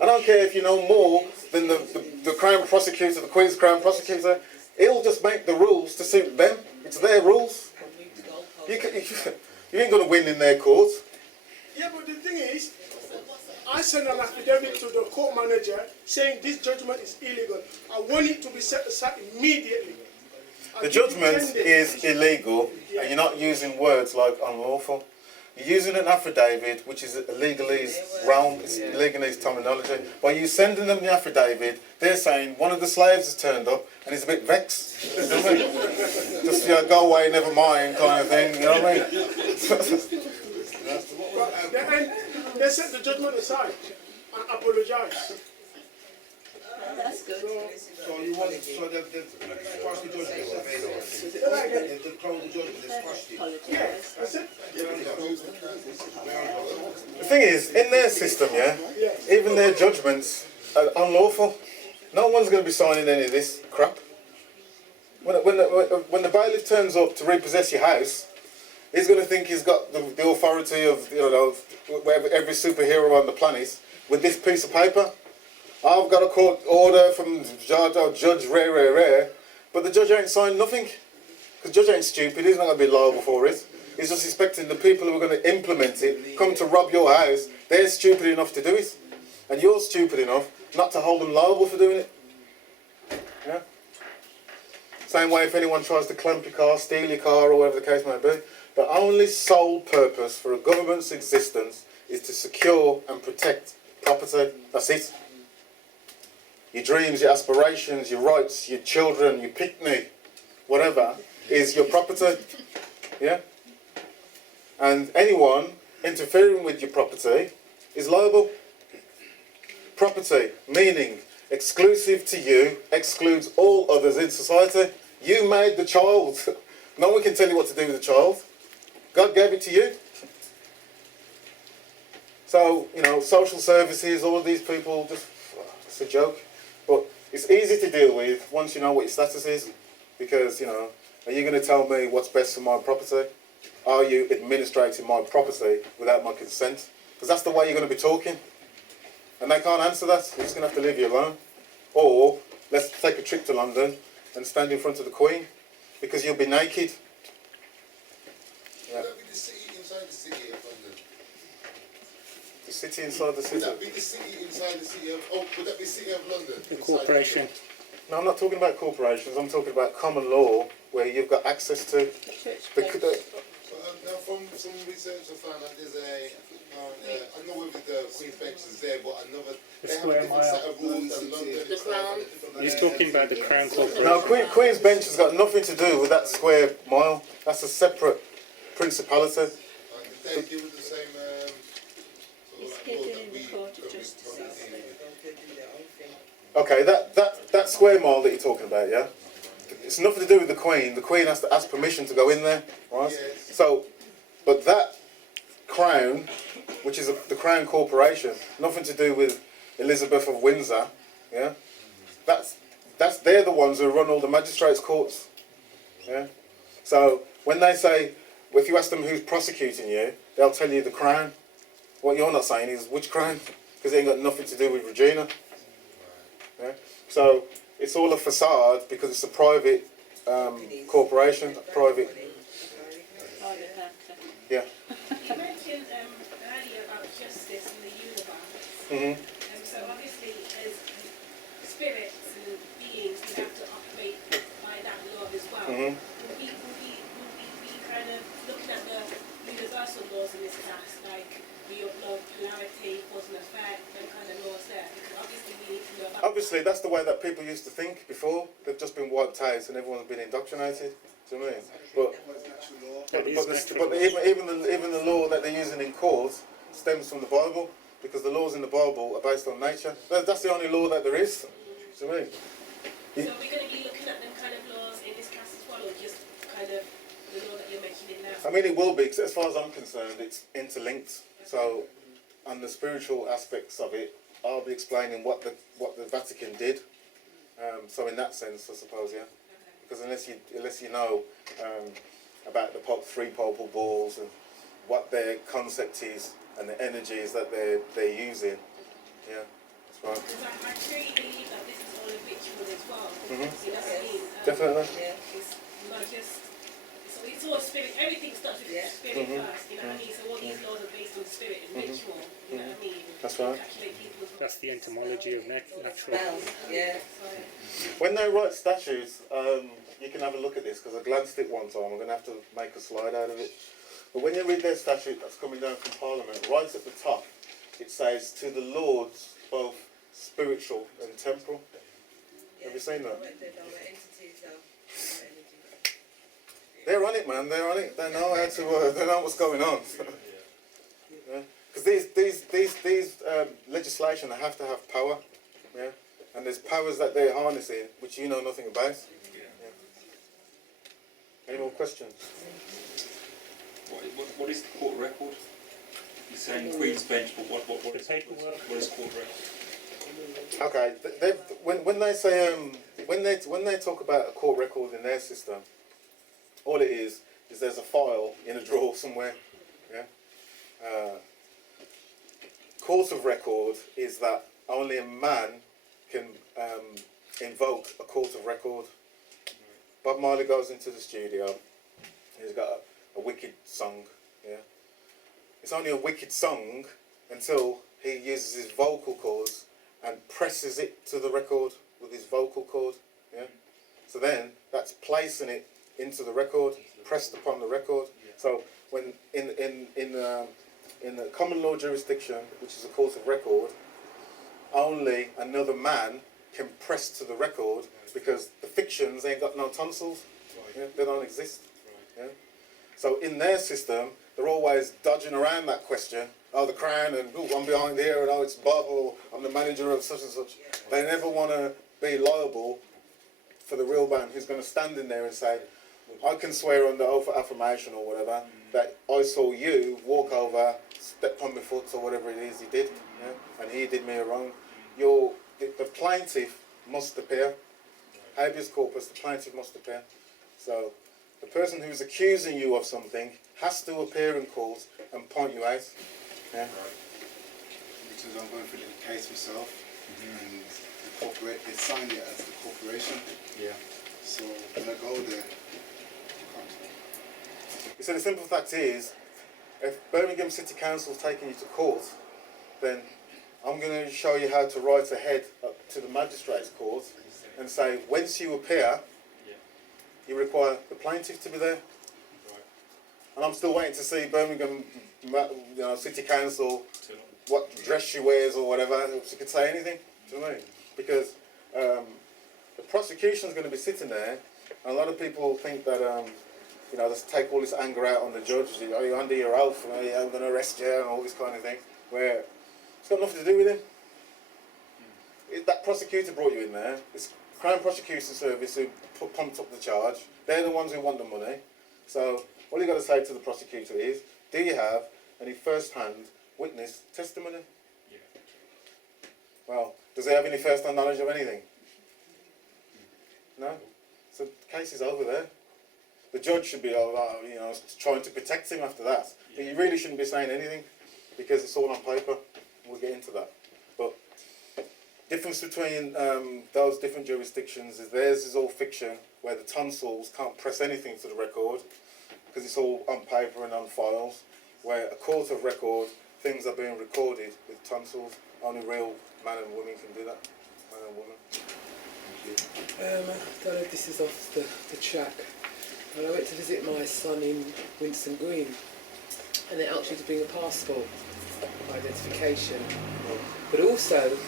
I don't care if you know more than the Crown Prosecutor, the Queen's Crown Prosecutor. He'll just make the rules to suit them. It's their rules. You ain't going to win in their court. Yeah, but the thing is, I sent an affidavit to the court manager saying this judgment is illegal. I want it to be set aside immediately. The judgment is illegal, and you're not using words like unlawful. You're using an affidavit, which is a legalese realm, it's legalese terminology. By you sending them the affidavit, they're saying one of the slaves has turned up and he's a bit vexed. You know what I mean? Just go away, never mind, kind of thing. You know what I mean? But they set the judgment aside and apologise. That's good. So you want so they've squashed the judgment. They've closed the judgment. They've squashed it. Yes, that's it. The thing is, in their system, even their judgments are unlawful. No one's going to be signing any of this crap. When the bailiff turns up to repossess your house, he's going to think he's got the authority of every superhero on the planet with this piece of paper. I've got a court order from Judge Rare, but the judge ain't signed nothing. Because the judge ain't stupid, he's not going to be liable for it. He's just expecting the people who are going to implement it, come to rob your house, they're stupid enough to do it. And you're stupid enough not to hold them liable for doing it. Yeah? Same way if anyone tries to clamp your car, steal your car, or whatever the case may be. The only sole purpose for a government's existence is to secure and protect property. That's it. Your dreams, your aspirations, your rights, your children, your picnic, whatever, is your property. Yeah? And anyone interfering with your property is liable. Property, meaning exclusive to you, excludes all others in society. You made the child. No one can tell you what to do with the child. God gave it to you. So, social services, all of these people, it's a joke. But it's easy to deal with once you know what your status is. Because, are you going to tell me what's best for my property? Are you administrating my property without my consent? Because that's the way you're going to be talking. And they can't answer that. They're just going to have to leave you alone. Or, let's take a trip to London and stand in front of the Queen. Because you'll be naked. Yeah. Would that be the city inside the city of London? The city inside the city? Would that be the city inside the city of... Oh, would that be City of London? The corporation. No, I'm not talking about corporations. I'm talking about common law, where you've got access to... Now, from some research I found that there's I don't know whether the Queen's Bench is there, but another... They have a different set of rules than London. The Crown. He's talking about the Crown Corporation. No, Queen's Bench has got nothing to do with that square mile. That's a separate principality. And they deal with the same... It's hidden in the Court of Justice. Okay, that square mile that you're talking about, yeah? It's nothing to do with the Queen. The Queen has to ask permission to go in there, right? Yes. So, but that Crown, which is the Crown Corporation, nothing to do with Elizabeth of Windsor, yeah? They're the ones who run all the magistrates' courts, yeah? So, when they say, if you ask them who's prosecuting you, they'll tell you the Crown. What you're not saying is which Crown, because it ain't got nothing to do with Regina. Yeah? So, it's all a facade because it's a private corporation, private. Yeah. You mentioned earlier about justice in the universe. Mm-hmm. So obviously, as spirits and beings, we have to operate by that law as well. Mm-hmm. Would we be kind of looking at the universal laws in this class, like the law of polarity, cause and effect, them kind of laws there? Because obviously we need to know about. Obviously, that's the way that people used to think before. They've just been wiped out and everyone's been indoctrinated. Do you know what I mean? But even the law that they're using in court stems from the Bible, because the laws in the Bible are based on nature. That's the only law that there is. Do you know what I mean? So we're going to be looking at them kind of laws in this class as well, or just kind of the law that you're mentioning now? I mean, it will be, 'cause as far as I'm concerned, it's interlinked. So, on the spiritual aspects of it, I'll be explaining what the Vatican did. So in that sense, I suppose, yeah. Because unless you know about the three papal bulls and what their concept is and the energies that they're using, yeah, that's right. Because I truly believe that this is all a ritual as well. Mhm. You know what I mean? Definitely. It's not just, it's it's all spirit. Everything starts with spirit Mhm. first. You know what I mean? So all these laws are based on spirit and ritual. You know what I mean? That's right. Encapsulate people's That's the etymology of natural. Yeah. When they write statutes, you can have a look at this because I glanced at it one time. I'm going to have to make a slide out of it. But when you read their statute that's coming down from Parliament, right at the top, it says to the Lords, both spiritual and temporal. Have you seen that? They're on it, man. They're on it. They know how to. They know what's going on. Because these legislation, they have to have power. Yeah. And there's powers that they're harnessing, which you know nothing about. Yeah. Any more questions? What is the court record? You're saying Queen's Bench, but what is court record? Okay. When they say when they talk about a court record in their system, all it is there's a file in a drawer somewhere. Yeah. Court of record is that only a man can invoke a court of record. Bob Marley goes into the studio. He's got a wicked song. Yeah. It's only a wicked song until he uses his vocal cords and presses it to the record with his vocal cord. Yeah. So then that's placing it into the record, pressed upon the record. So when in the common law jurisdiction, which is a court of record, only another man can press to the record because the fictions ain't got no tonsils. Yeah, they don't exist. Yeah. So in their system, they're always dodging around that question. Oh, the Crown, and oh, I'm behind here, and oh, it's Bob, or I'm the manager of such and such. They never want to be liable for the real man who's going to stand in there and say, I can swear under oath of affirmation or whatever that I saw you walk over, step on my foot or whatever it is he did, yeah? And he did me a wrong. The plaintiff must appear. Habeas corpus, the plaintiff must appear. So the person who's accusing you of something has to appear in court and point you out. Yeah. Because I'm going through the case myself, and the corporate, they signed it as the corporation. Yeah. So when I go there, So the simple fact is, if Birmingham City Council's taking you to court, then I'm going to show you how to write ahead up to the magistrate's court and say, once you appear, you require the plaintiff to be there. And I'm still waiting to see Birmingham City Council, what dress she wears or whatever, if she could say anything. Do you know what I mean? Because the prosecution's going to be sitting there, and a lot of people think that let's take all this anger out on the judge. Are you under your oath? I'm going to arrest you and all this kind of thing. Where it's got nothing to do with him. That prosecutor brought you in there. It's Crown Prosecution Service who pumped up the charge. They're the ones who want the money. So all you got to say to the prosecutor is, do you have any first-hand witness testimony? Yeah. Well, does he have any first-hand knowledge of anything? No. So the case is over there. The judge should be, trying to protect him after that. But you really shouldn't be saying anything because it's all on paper. We'll get into that. But difference between those different jurisdictions is theirs is all fiction, where the tonsils can't press anything to the record because it's all on paper and on files. Where a court of record, things are being recorded with tonsils. Only real man and woman can do that. Man and woman. I don't know if this is off the track. When I went to visit my son in Winston Green, and they asked you to bring a passport identification. But also,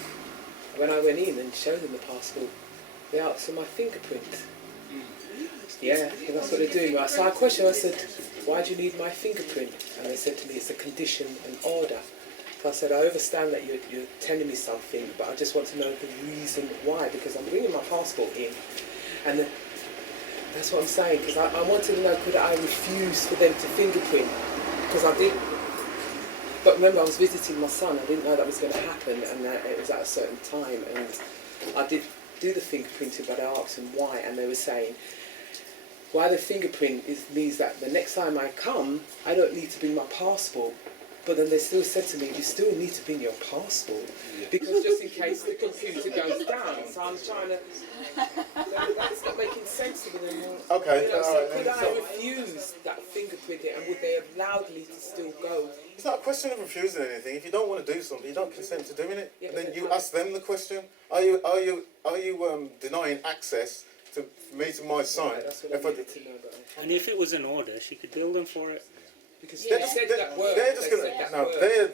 when I went in and showed them the passport, they asked for my fingerprint. Yeah, and that's what they're doing. So I questioned, I said, why do you need my fingerprint? And they said to me, it's a condition and order. So I said, I understand that you're telling me something, but I just want to know the reason why, because I'm bringing my passport in, and that's what I'm saying, because I wanted to know, could I refuse for them to fingerprint? Because I did. But remember, I was visiting my son. I didn't know that was going to happen, and that it was at a certain time. And I did do the fingerprinting, but I asked them why, and they were saying, why the fingerprint means that the next time I come, I don't need to bring my passport. But then they still said to me, you still need to bring your passport because just in case the computer goes down. So I'm trying to. That's not making sense to me anymore. Okay. You know, All so right, could then, I refuse that fingerprinting, and would they have allowed me to still go? It's not a question of refusing anything. If you don't want to do something, you don't consent to doing it. Yeah, Then you ask them the question: Are you denying access to me to my son? Right, that's what I needed to know. And if it was an order, she could bill them for it. Because They're just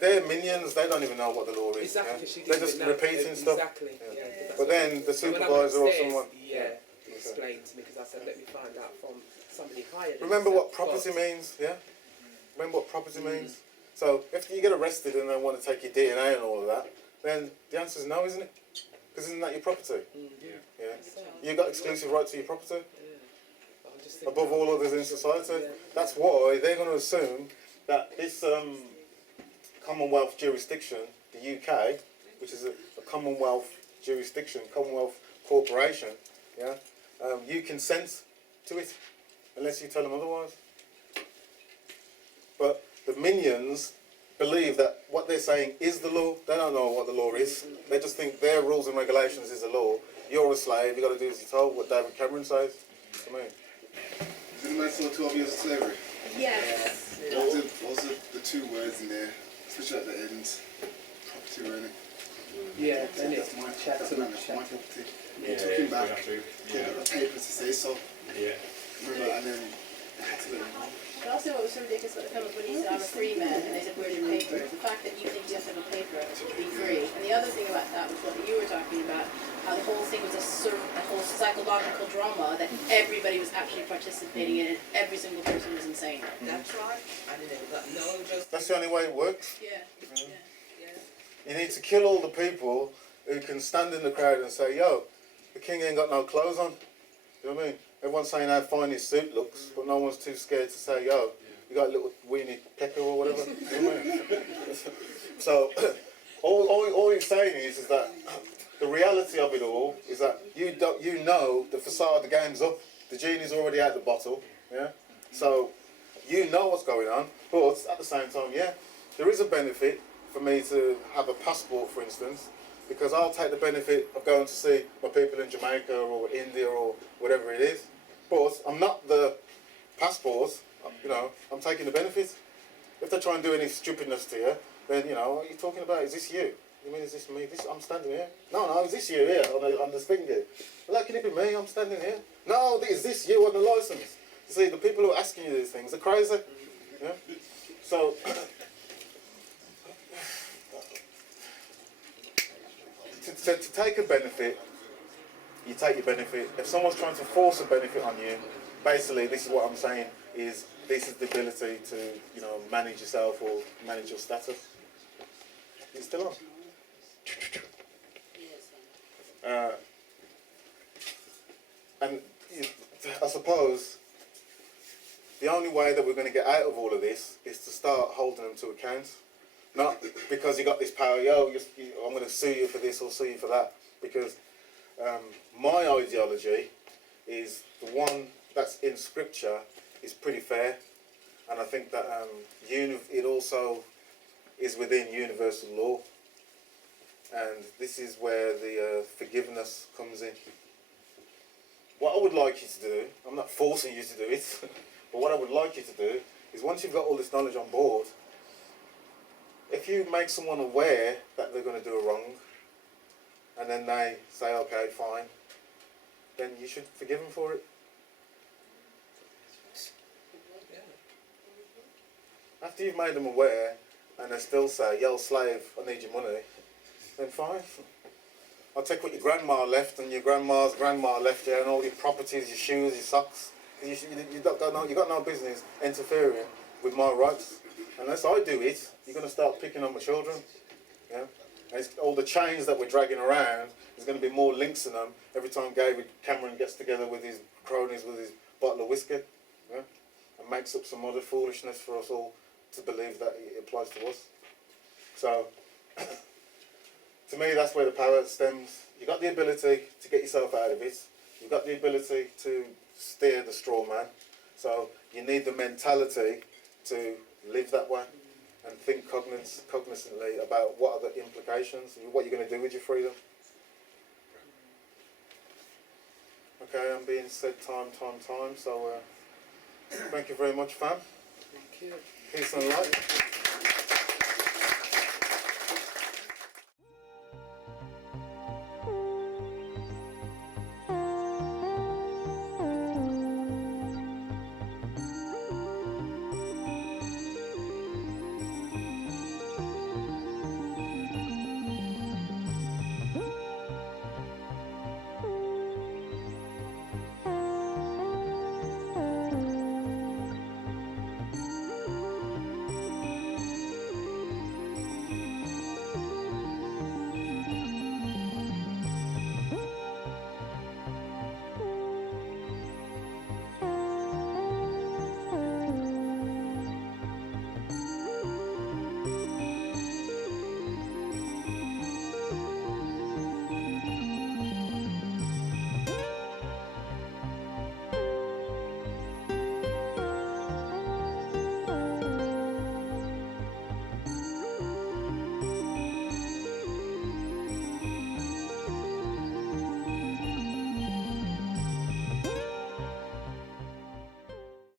they're minions. They don't even know what the law is. Exactly. Yeah? They're just repeating stuff. Exactly. Yeah. But then the supervisor or someone. Explained to me because I said, let me find out from somebody higher. Remember what property means, yeah? Remember what property means? So if you get arrested and they want to take your DNA and all of that, then the answer is no, isn't it? Because isn't that your property? Yeah. You've got exclusive right to your property above all others in society. That's why they're going to assume that this Commonwealth jurisdiction, the UK, which is a Commonwealth jurisdiction, Commonwealth corporation, yeah, you consent to it unless you tell them otherwise. But the minions believe that what they're saying is the law. They don't know what the law is. They just think their rules and regulations is the law. You're a slave, you've got to do as you're told, what David Cameron says. I mean. Isn't that so 12 years of slavery? Yes. What was the two words in there, especially at the end? Property, really. Yeah, then that's my property. He took him back, got the papers to say so. Yeah. Remember, and then I had to let him go. But also what was so ridiculous about the film was when he said, I'm a free man, and they said, where's your paper? The fact that you think you have to have a paper to be free. And the other thing about that was what you were talking about, how the whole thing was a whole psychological drama that everybody was actually participating in, and every single person was insane. That's right. I didn't know just. That's the only way it works. Yeah. You need to kill all the people who can stand in the crowd and say, yo, the king ain't got no clothes on. You know what I mean? Everyone's saying how fine his suit looks, but no one's too scared to say, yo, you got a little weenie pecker or whatever. You know what I mean? So, all you're saying is that the reality of it all is that you know the facade, the game's up, the genie's already out the bottle, yeah? So, you know what's going on, but at the same time, yeah, there is a benefit for me to have a passport, for instance, because I'll take the benefit of going to see my people in Jamaica or India or whatever it is. But I'm not the passport, you know, I'm taking the benefit. If they try and do any stupidness to you, then, you know, what are you talking about? Is this you? You mean, is this me? I'm standing here. No, is this you here on the finger? Well, how can it be me? I'm standing here. No, is this you on the license? You see, the people who are asking you these things are crazy. Yeah? So, to take a benefit, you take your benefit. If someone's trying to force a benefit on you, basically this is what I'm saying, is this is the ability to, you know, manage yourself or manage your status. It's still on. And I suppose the only way that we're going to get out of all of this is to start holding them to account. Not because you got this power, I'm going to sue you for this or sue you for that. Because my ideology is the one that's in scripture is pretty fair. And I think that it also is within universal law. And this is where the forgiveness comes in. What I would like you to do, I'm not forcing you to do it, but what I would like you to do is once you've got all this knowledge on board, if you make someone aware that they're going to do a wrong, and then they say, okay, fine, then you should forgive them for it. After you've made them aware, and they still say, yo, slave, I need your money, then fine. I'll take what your grandma left, and your grandma's grandma left you, and all your properties, your shoes, your socks. You've got no business interfering with my rights. Unless I do it, you're going to start picking on my children. Yeah? And all the chains that we're dragging around, there's going to be more links in them every time David Cameron gets together with his cronies with his bottle of whiskey, yeah? And makes up some other foolishness for us all to believe that it applies to us. So, to me, that's where the power stems. You've got the ability to get yourself out of it. You've got the ability to steer the straw man. So you need the mentality to live that way. and think cognizantly about what are the implications, what you're going to do with your freedom. Okay, I'm being said time, so thank you very much, fam. Thank you. Peace and light.